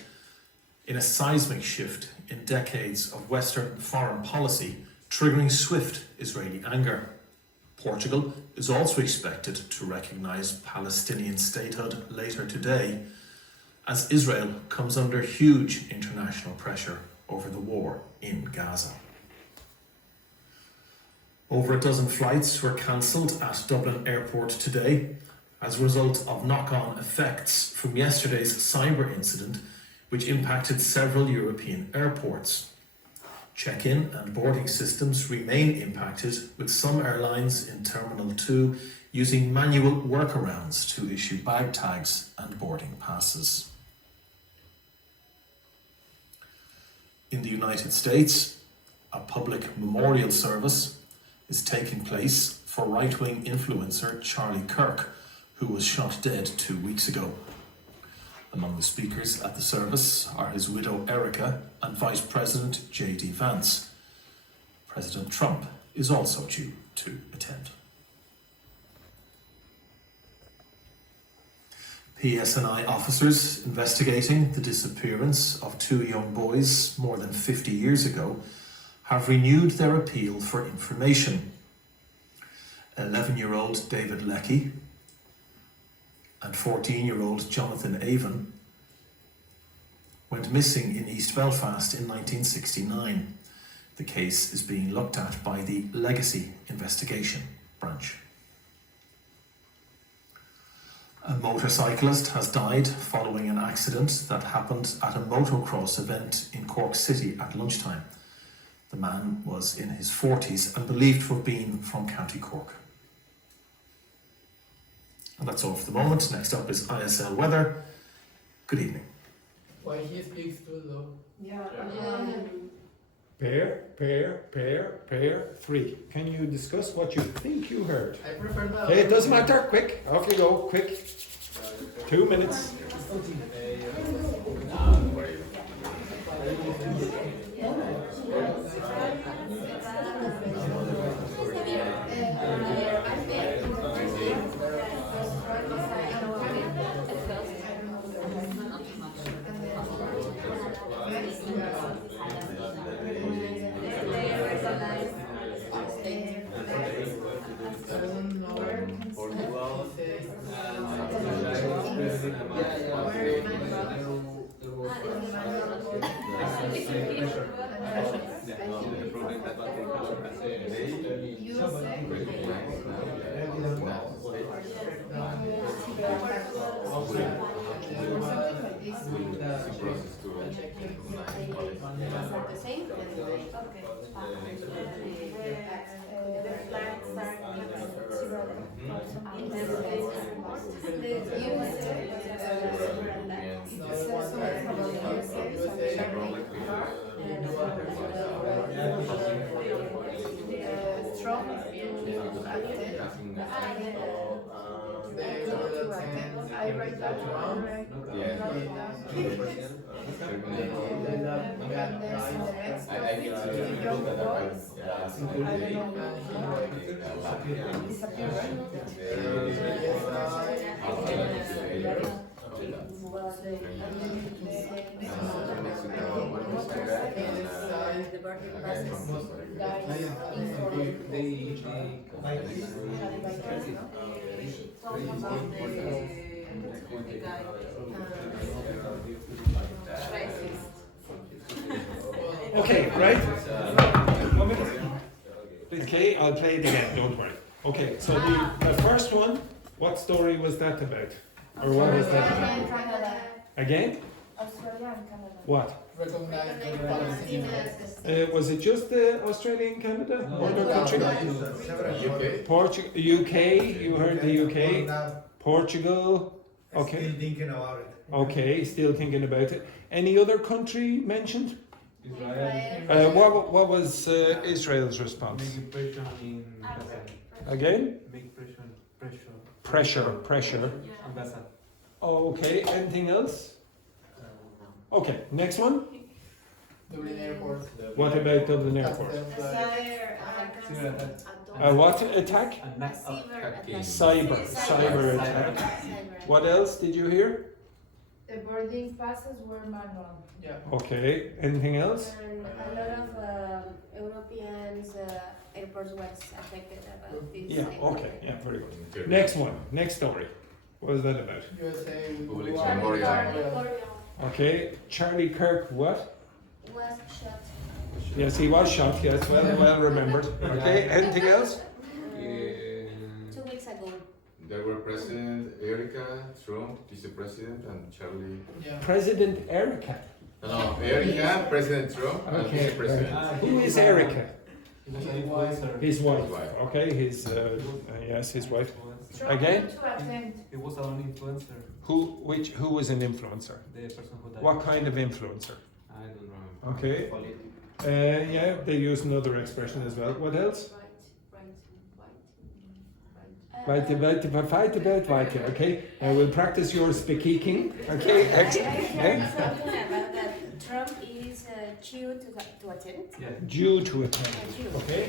in a seismic shift in decades of Western foreign policy, triggering swift Israeli anger. Portugal is also expected to recognise Palestinian statehood later today, as Israel comes under huge international pressure over the war in Gaza. Over a dozen flights were cancelled at Dublin Airport today as a result of knock-on effects from yesterday's cyber incident, which impacted several European airports. Check-in and boarding systems remain impacted, with some airlines in Terminal 2 using manual workarounds to issue bag tags and boarding passes. In the United States, a public memorial service is taking place for right-wing influencer Charlie Kirk, who was shot dead 2 weeks ago. Among the speakers at the service are his widow Erica and Vice President J.D. Vance. President Trump is also due to attend. PSNI officers investigating the disappearance of 2 young boys more than 50 years ago have renewed their appeal for information. 11-year-old David Leckie and 14-year-old Jonathan Avon went missing in East Belfast in 1969. The case is being looked at by the Legacy Investigation Branch. A motorcyclist has died following an accident that happened at a motocross event in Cork City at lunchtime. The man was in his 40s and believed to have been from County Cork. And that's all for the moment. Next up is ISL weather. Good evening. Why he speaks too low? Pair, 3. Can you discuss what you think you heard? I prefer the. Okay, it doesn't matter. Quick. Okay, go. Quick. 2 minutes. Okay, right? 1 minute. Okay, I'll play it again, don't worry. Okay, so the first one, what story was that about? Or what was that about? Canada. Again? Australia and Canada. What? Recognize the Palestinians. Was it just Australia and Canada? Or the country? UK? UK, you heard the UK. Portugal. Okay. Still thinking about it. Okay, still thinking about it. Any other country mentioned? Israel. What was Israel's response? Make pressure in Gaza. Again? Make pressure. Pressure. On Gaza. Oh, okay, anything else? Okay, next one. Dublin Airport. What about Dublin Airport? What attack? Cyber attack. What else did you hear? The boarding passes were manual. Yeah. Okay, anything else? And a lot of Europeans airports was affected about this. Yeah, okay, yeah, very good. Turkey. Next one, next story. What is that about? USA. Public Guam, memorial. Israel. Okay, Charlie Kirk, what? Was shot. Yes, he was shot, yes, well remembered. Okay, anything else? 2 weeks ago. There were President Erica, Trump, Vice President, and Charlie. Yeah. President Erica. No, Erica, President Trump, and Okay, Vice President. Who is Erica? He was an influencer. His wife. His wife. Okay, yes, his wife. Trump Again? went to attend. He was an influencer. Who was an influencer? The person who died. What kind of influencer? I don't know. Okay. Yeah, they use another expression as well. What else? Fight about Viking. Okay, I will practice your speaking. Okay, excellent. Yeah. Something about that. Trump is due to attend. Yeah. Due to attend. Okay.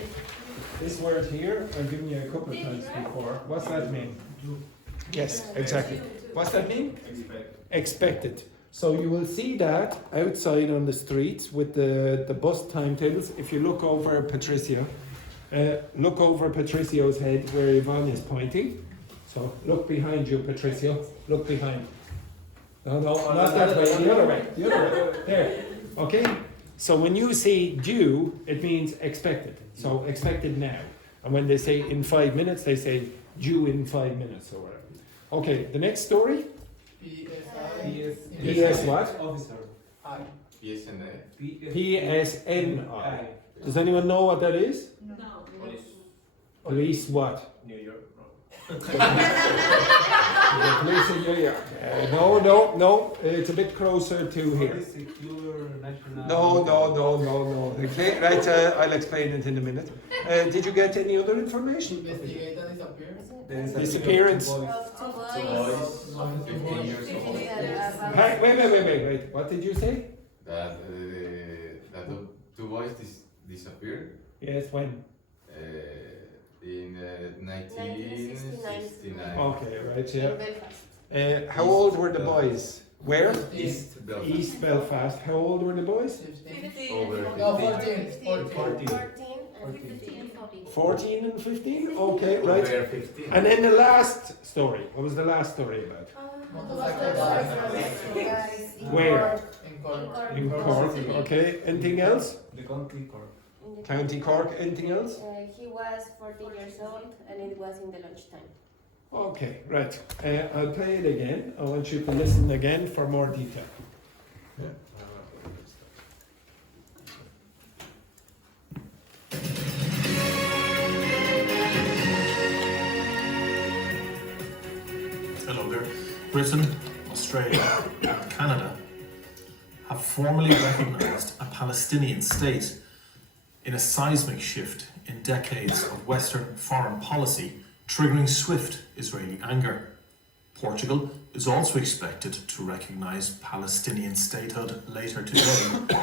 This word here, I've given you a couple of times before. What's that mean? Yes, exactly. What's that mean? Expected. So you will see that outside on the streets with the bus timetables. If you look over Patricio, look over Patricio's head where Ivonne is pointing. So look behind you, Patricio. Look behind. No, not that way. The other way. The other way. There. Okay. So when you say due, it means expected. So expected now. And when they say in 5 minutes, they say due in 5 minutes or whatever. Okay. The next story. PS what? Officer. PSNA. PSNI. Does anyone know what that is? No. Police what? New York. The police in New York. No. It's a bit closer to here. Secure national. No. Okay, right. I'll explain it in a minute. Did you get any other information? Investigator disappears. Disappearance. Of two boys. 15 years old. Hey, wait. What did you say? That the two boys disappeared Yes, when? in 1969. Okay, right. In Yeah. Belfast. How old were the boys? Where? East Belfast. East Belfast. How old were the boys? 15. Over No, 15. 14. 14 and 15. 14 and 15? Okay, right. Over 15. And then the last story. What was the last story about? Where? In court. In Cork. Okay, anything else? The country court. County Cork, anything else? He was 14 years old and it was in the lunchtime. Okay, right. I'll play it again. I want you to listen again for more detail. Hello there. Britain, Australia, and Canada have formally recognised a Palestinian state in a seismic shift in decades of Western foreign policy, triggering swift Israeli anger. Portugal is also expected to recognise Palestinian statehood later today,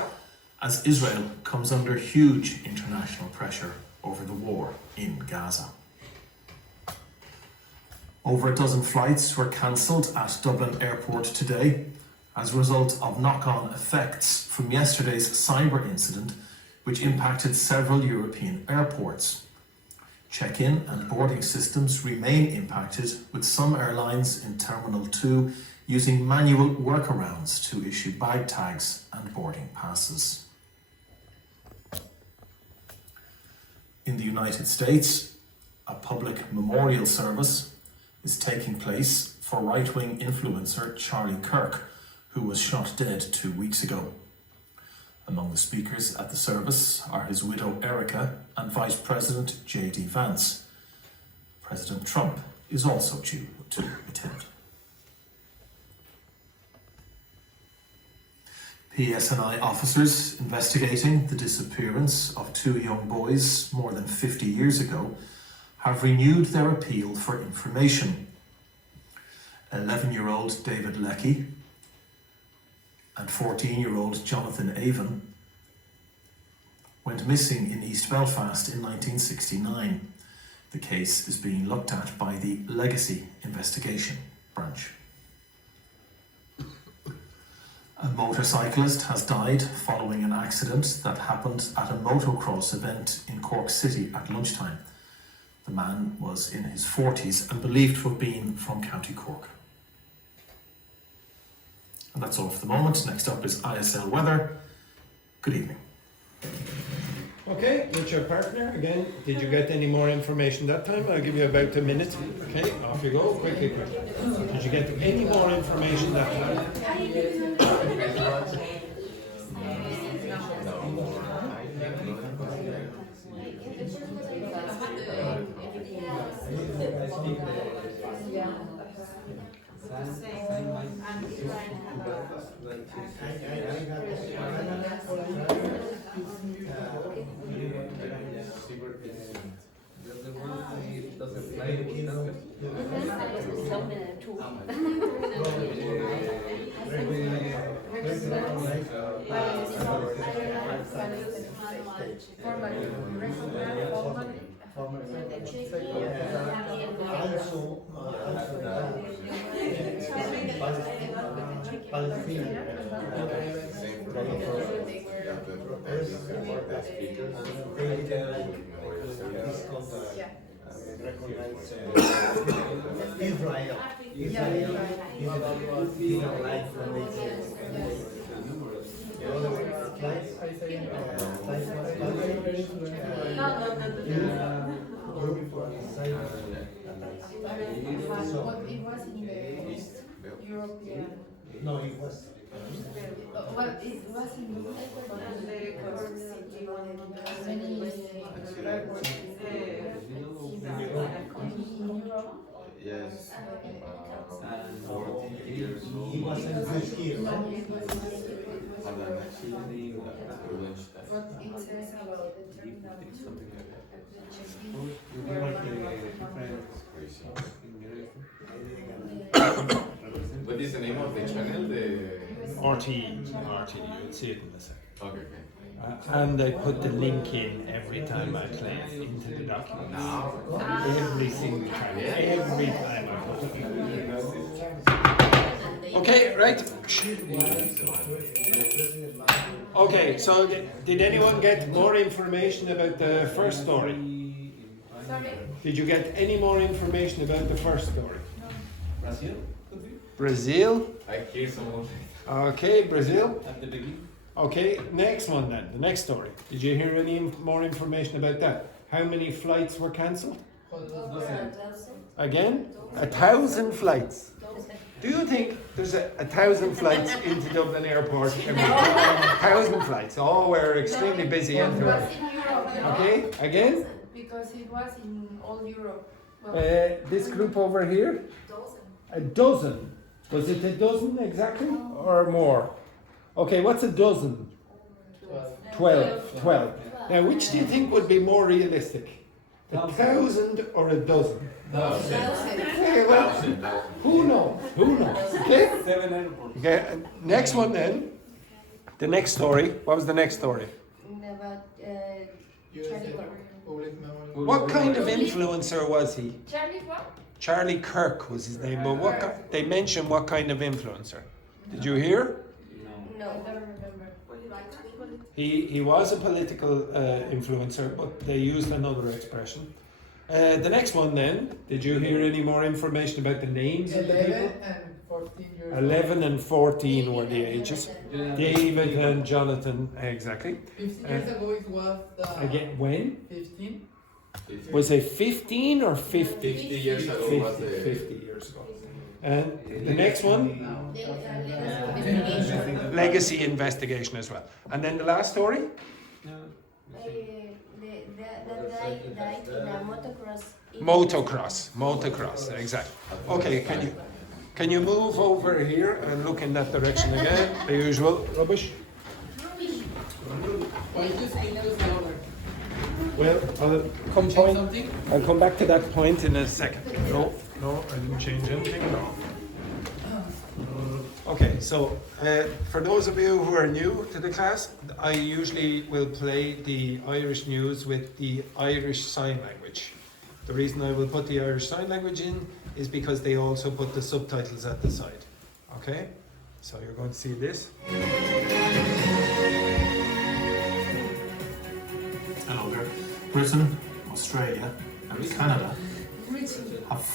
as Israel comes under huge international pressure over the war in Gaza. Over a dozen flights were cancelled at Dublin Airport today as a result of knock-on effects from yesterday's cyber incident, which impacted several European airports. Check-in and boarding systems remain impacted, with some airlines in Terminal 2 using manual workarounds to issue bag tags and boarding passes. In the United States, a public memorial service is taking place for right-wing influencer Charlie Kirk, who was shot dead 2 weeks ago. Among the speakers at the service are his widow Erica and Vice President J.D. Vance. President Trump is also due to attend. PSNI officers investigating the disappearance of 2 young boys more than 50 years ago have renewed their appeal for information. 11-year-old David Leckie and 14-year-old Jonathan Avon went missing in East Belfast in 1969. The case is being looked at by the Legacy Investigation Branch. A motorcyclist has died following an accident that happened at a motocross event in Cork City at lunchtime. The man was in his 40s and believed to have been from County Cork. And that's all for the moment. Next up is ISL weather. Good evening. Okay, with your partner again. Did you get any more information that time? I'll give you about a minute. Okay, off you go. Quickly. Did you get any more information that time? No, it was. Well, it was in Yes. 40 years old. He was in first year, right? Had an accident at lunchtime. what it says about the terminal. What is the name of the channel? RTE, you'll see it in a second. Okay. And I put the link in every time I play it into the document. Now. Every single time. Every time I put it in. Okay, right. Okay, so did anyone get more information about the first story? Sorry? Did you get any more information about the first story? Brazil? Brazil? I hear someone. Okay, Brazil. At the beginning? Okay, next one then, the next story. Did you hear any more information about that? How many flights were cancelled? Again? 1,000 flights. Do you think there's 1,000 flights into Dublin Airport every day? 1,000 flights. Oh, we're extremely busy It anyway. was in Europe. Okay, again? Because it was in all Europe. This group over here? A dozen. Was it a dozen exactly? Or more? Okay, what's a dozen? 12. Now, which do you think would be more realistic? 1,000 or a dozen? Okay, well, who knows? Okay? 7 airports. Okay, next one then. The next story. What was the next story? About Charlie Kirk. What kind of influencer was he? Charlie what? Charlie Kirk was his name, but they mentioned what kind of influencer. Did you hear? No, I don't remember. He was a political influencer, but they used another expression. The next one then, did you hear any more information about the names of the people? 11 and 14 years 11 and 14 were the ages. David and Jonathan, exactly. 15 years ago it was the Again, when? 15. Was it 15 or 50? 50 years ago was 50, the 50 years ago. And the next one, Investigation. legacy investigation as well. And then the last story, That guy died in a motocross. motocross, exactly. Okay, can you move over here and look in that direction again? The usual rubbish. Why you speak this louder? Well, I'll come back to that point in a second. No, I didn't change anything. No. Okay, so for those of you who are new to the class, I usually will play the Irish news with the Irish Sign Language. The reason I will put the Irish Sign Language in is because they also put the subtitles at the side. Okay, so you're going to see this. Hello there. Britain, Australia, and Canada have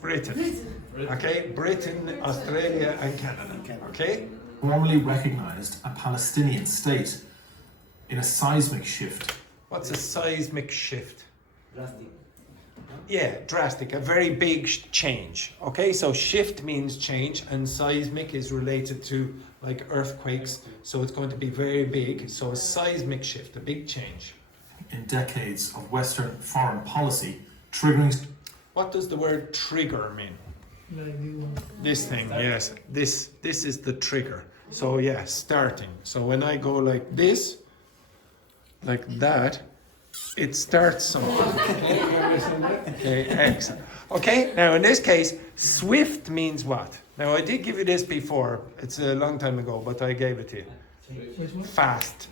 Britain. Okay, Britain, Australia, and Canada. Okay. formally recognized a Palestinian state in a seismic shift. What's a seismic shift? Yeah, drastic, a very big change. Okay, so shift means change, and seismic is related to like earthquakes, so it's going to be very big. So a seismic shift, a big change. In decades of Western foreign policy, triggering. What does the word trigger mean? This thing, yes. This is the trigger. So yeah, starting. So when I go like this, like that, it starts something. Okay, excellent. Okay, now in this case, swift means what? Now I did give you this before. It's a long time ago, but I gave it to you. Fast.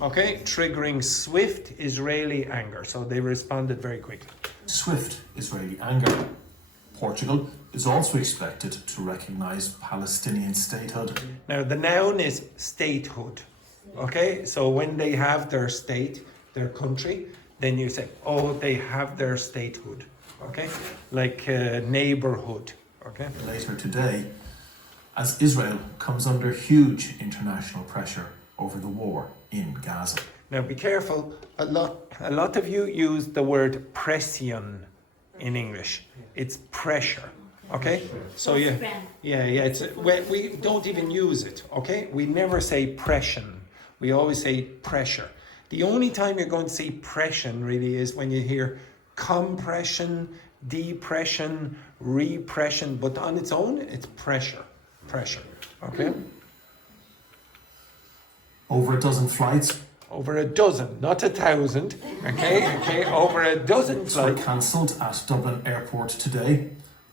Okay, triggering swift Israeli anger. So they responded very quickly. Swift Israeli anger. Portugal is also expected to recognize Palestinian statehood. Now the noun is statehood. Okay, so when they have their state, their country, then you say, oh, they have their statehood. Okay, like neighborhood. Okay. Later today, as Israel comes under huge international pressure over the war in Gaza. Now be careful. A lot of you use the word pression in English. It's pressure. Okay, so yeah. It's we don't even use it. Okay, we never say pression. We always say pressure. The only time you're going to see pression really is when you hear compression, depression, repression, but on its own, it's pressure. Okay? Over a dozen flights. Over a dozen, not 1,000. Okay, over a dozen Were flights. cancelled at Dublin Airport today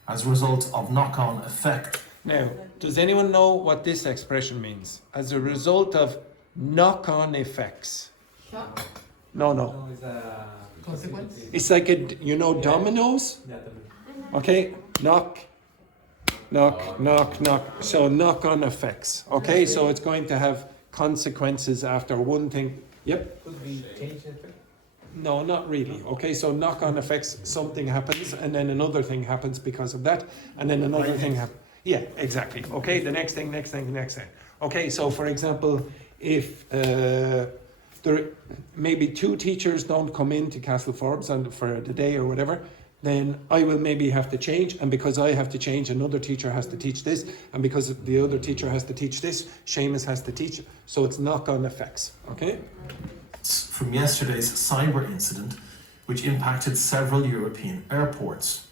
as a result of knock-on effect. Now, does anyone know what this expression means? As a result of knock-on effects. Shock. No. Consequence. It's like dominoes? Okay, knock. So knock-on effects. Okay, so it's going to have consequences after one thing. Yep. Could we change it? No, not really. Okay, so knock-on effects, something happens and then another thing happens because of that, and then another thing happens. Yeah, exactly. Okay, the next thing. Okay, so for example, if there maybe 2 teachers don't come into Castle Forbes for the day or whatever, then I will maybe have to change, and because I have to change, another teacher has to teach this, and because the other teacher has to teach this, Seamus has to teach. So it's knock-on effects. Okay. From yesterday's cyber incident, which impacted several European airports.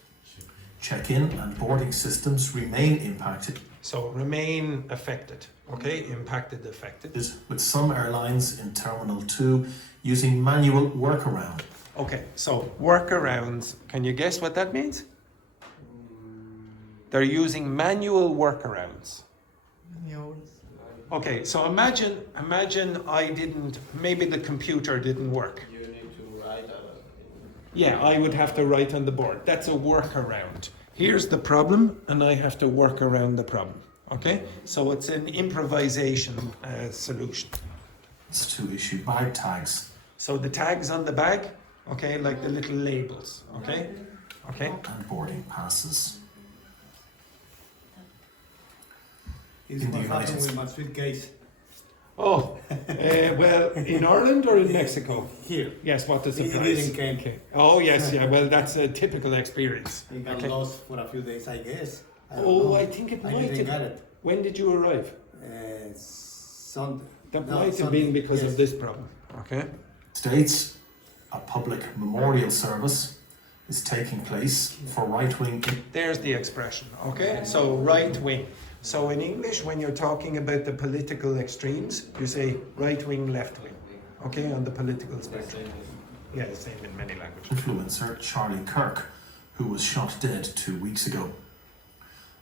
Check-in and boarding systems remain impacted. So remain affected. Okay, impacted, affected. With some airlines in Terminal 2 using manual workaround. Okay, so workarounds. Can you guess what that means? They're using manual workarounds. Okay, so imagine maybe the computer didn't work. You need to write Yeah, I would have to write on the board. That's a workaround. Here's the problem, and I have to work around the problem. Okay, so it's an improvisation solution. It's to issue bag tags. So the tags on the bag, okay, like the little labels, okay? And boarding passes. Is In the what United happened with my suitcase. Oh, well, in Ireland or in Mexico? Here. Yes, what the He surprise? didn't came. Oh, yes, yeah, well, that's a typical experience. He got Okay. lost for a few days, I guess. I don't Oh, know. I think it I might didn't have. get it. When did you arrive? Sunday. That No, might have Sunday, been because yes. of this problem. Okay. States a public memorial service is taking place for right-wing. There's the expression. Okay. So right wing. So in English, when you're talking about the political extremes, you say right wing, left wing. Okay, on the political spectrum. Yeah, the same in many languages. Influencer Charlie Kirk, who was shot dead 2 weeks ago.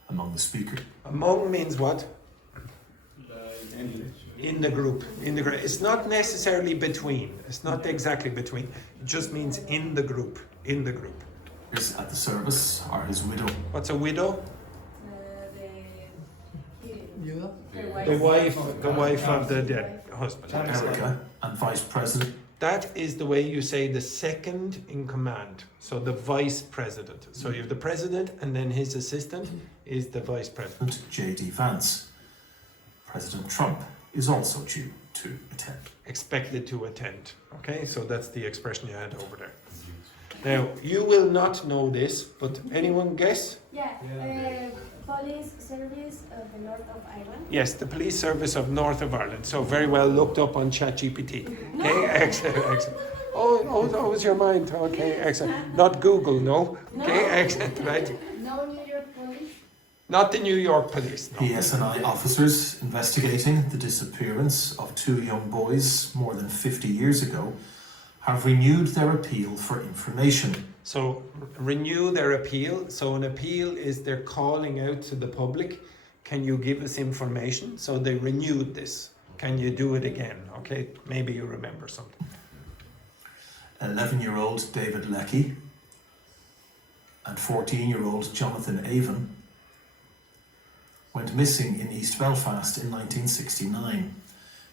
Among the speakers. Among means what? In the group. In the group. It's not necessarily between. It's not exactly between. It just means in the group. In the group. At the service are his widow. What's a widow? You? The wife of the dead husband. Erica and Vice President That is the way you say the second in command. So the vice president. So you have the president and then his assistant is the vice president. J.D. Vance. President Trump is also due to attend. Expected to attend. Okay, so that's the expression you had over there. Now, you will not know this, but anyone guess? Yeah, police service of the north of Ireland. Yes, the police service of North of Ireland. So very well looked up on ChatGPT. Okay, excellent, excellent. Oh, that was your mind. Okay, excellent. Not Google, no. Okay, excellent, right? No New York police. Not the New York police. No. PSNI officers investigating the disappearance of 2 young boys more than 50 years ago have renewed their appeal for information. So renew their appeal. So an appeal is they're calling out to the public, can you give us information? So they renewed this. Can you do it again? Okay, maybe you remember something. 11-year-old David Leckie and 14-year-old Jonathan Avon went missing in East Belfast in 1969.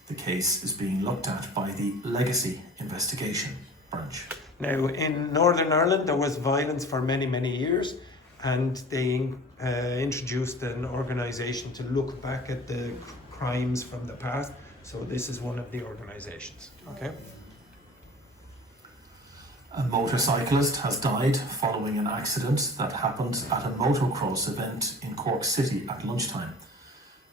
The case is being looked at by the Legacy Investigation Branch. Now, in Northern Ireland, there was violence for many, many years, and they introduced an organisation to look back at the crimes from the past. So this is one of the organisations. Okay. A motorcyclist has died following an accident that happened at a motocross event in Cork City at lunchtime.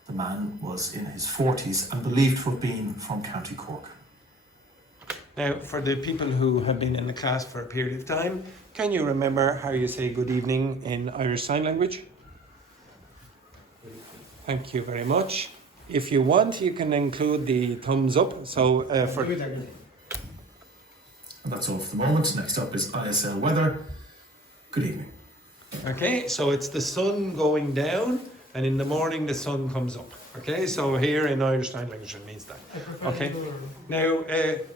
The man was in his 40s and believed to have been from County Cork. Now, for the people who have been in the class for a period of time, can you remember how you say good evening in Irish Sign Language? Thank you very much. If you want, you can include the thumbs up. So for And that's all for the moment. Next up is ISL weather. Good evening. okay, so it's the sun going down, and in the morning the sun comes up. Okay, so here in Irish Sign Language it means that. Okay. Now,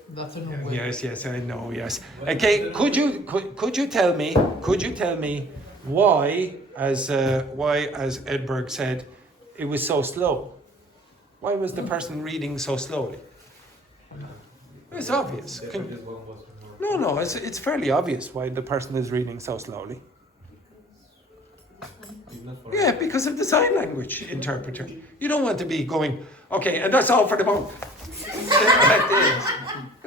That's a no way. yes, I know, yes. Okay, could you tell me why, as Edberg said, it was so slow? Why was the person reading so slowly? It's obvious. No, it's fairly obvious why the person is reading so slowly. Yeah, because of the sign language interpreter. You don't want to be going, okay, and that's all for the moment. Like this.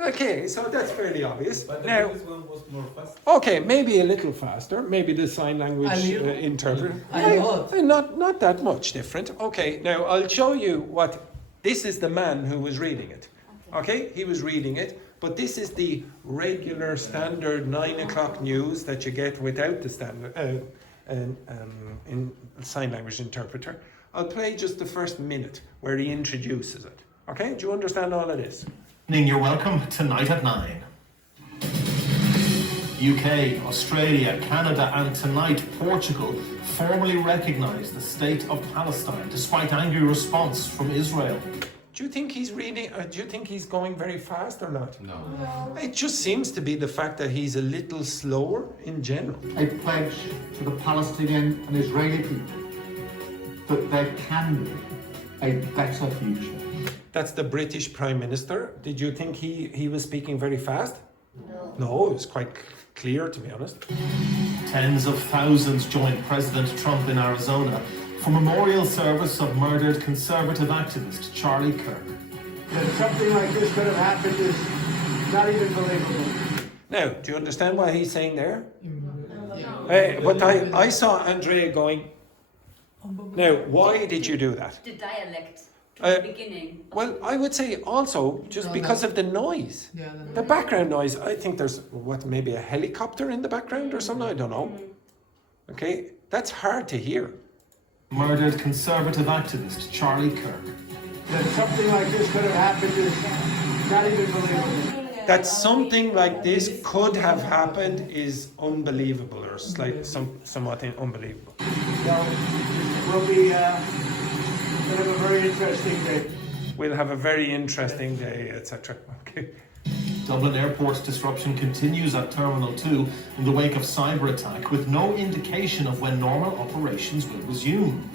Okay, so that's fairly obvious. But the Now, previous one was more fast. okay, maybe a little faster. Maybe the sign language A little. interpreter. A lot. Not that much different. Okay, now I'll show you what. This is the man who was reading it. Okay, he was reading it. But this is the regular standard 9 o'clock news that you get without the standard in sign language interpreter. I'll play just the first minute where he introduces it. Okay, do you understand all of this? You're welcome tonight at 9. UK, Australia, Canada and tonight Portugal formally recognise the state of Palestine despite angry response from Israel. Do you think he's reading, do you think he's going very fast or not? No. It just seems to be the fact that he's a little slower in general. I pledge to the Palestinian and Israeli people that there can be a better future. That's the British Prime Minister. Did you think he was speaking very fast? No. No, it was quite clear, to be honest. Tens of thousands joined President Trump in Arizona for memorial service of murdered conservative activist Charlie Kirk. that something like this could have happened is not even believable. Now, do you understand what he's saying there? But I saw Andrea going, now, why did you do that? The dialect Uh, from the beginning. Well, I would say also just because of the noise. Yeah, The background noise, I think there's, maybe a helicopter in the background or something, I don't know. Okay, that's hard to hear. Murdered Conservative activist Charlie Kirk. That something like this could have happened is not even believable. That something like this could have happened is unbelievable, or somewhat unbelievable. So, we'll be going to have a very interesting day. We'll have a very interesting day, etc. Okay. Dublin Airport's disruption continues at Terminal 2 in the wake of cyber attack with no indication of when normal operations will resume.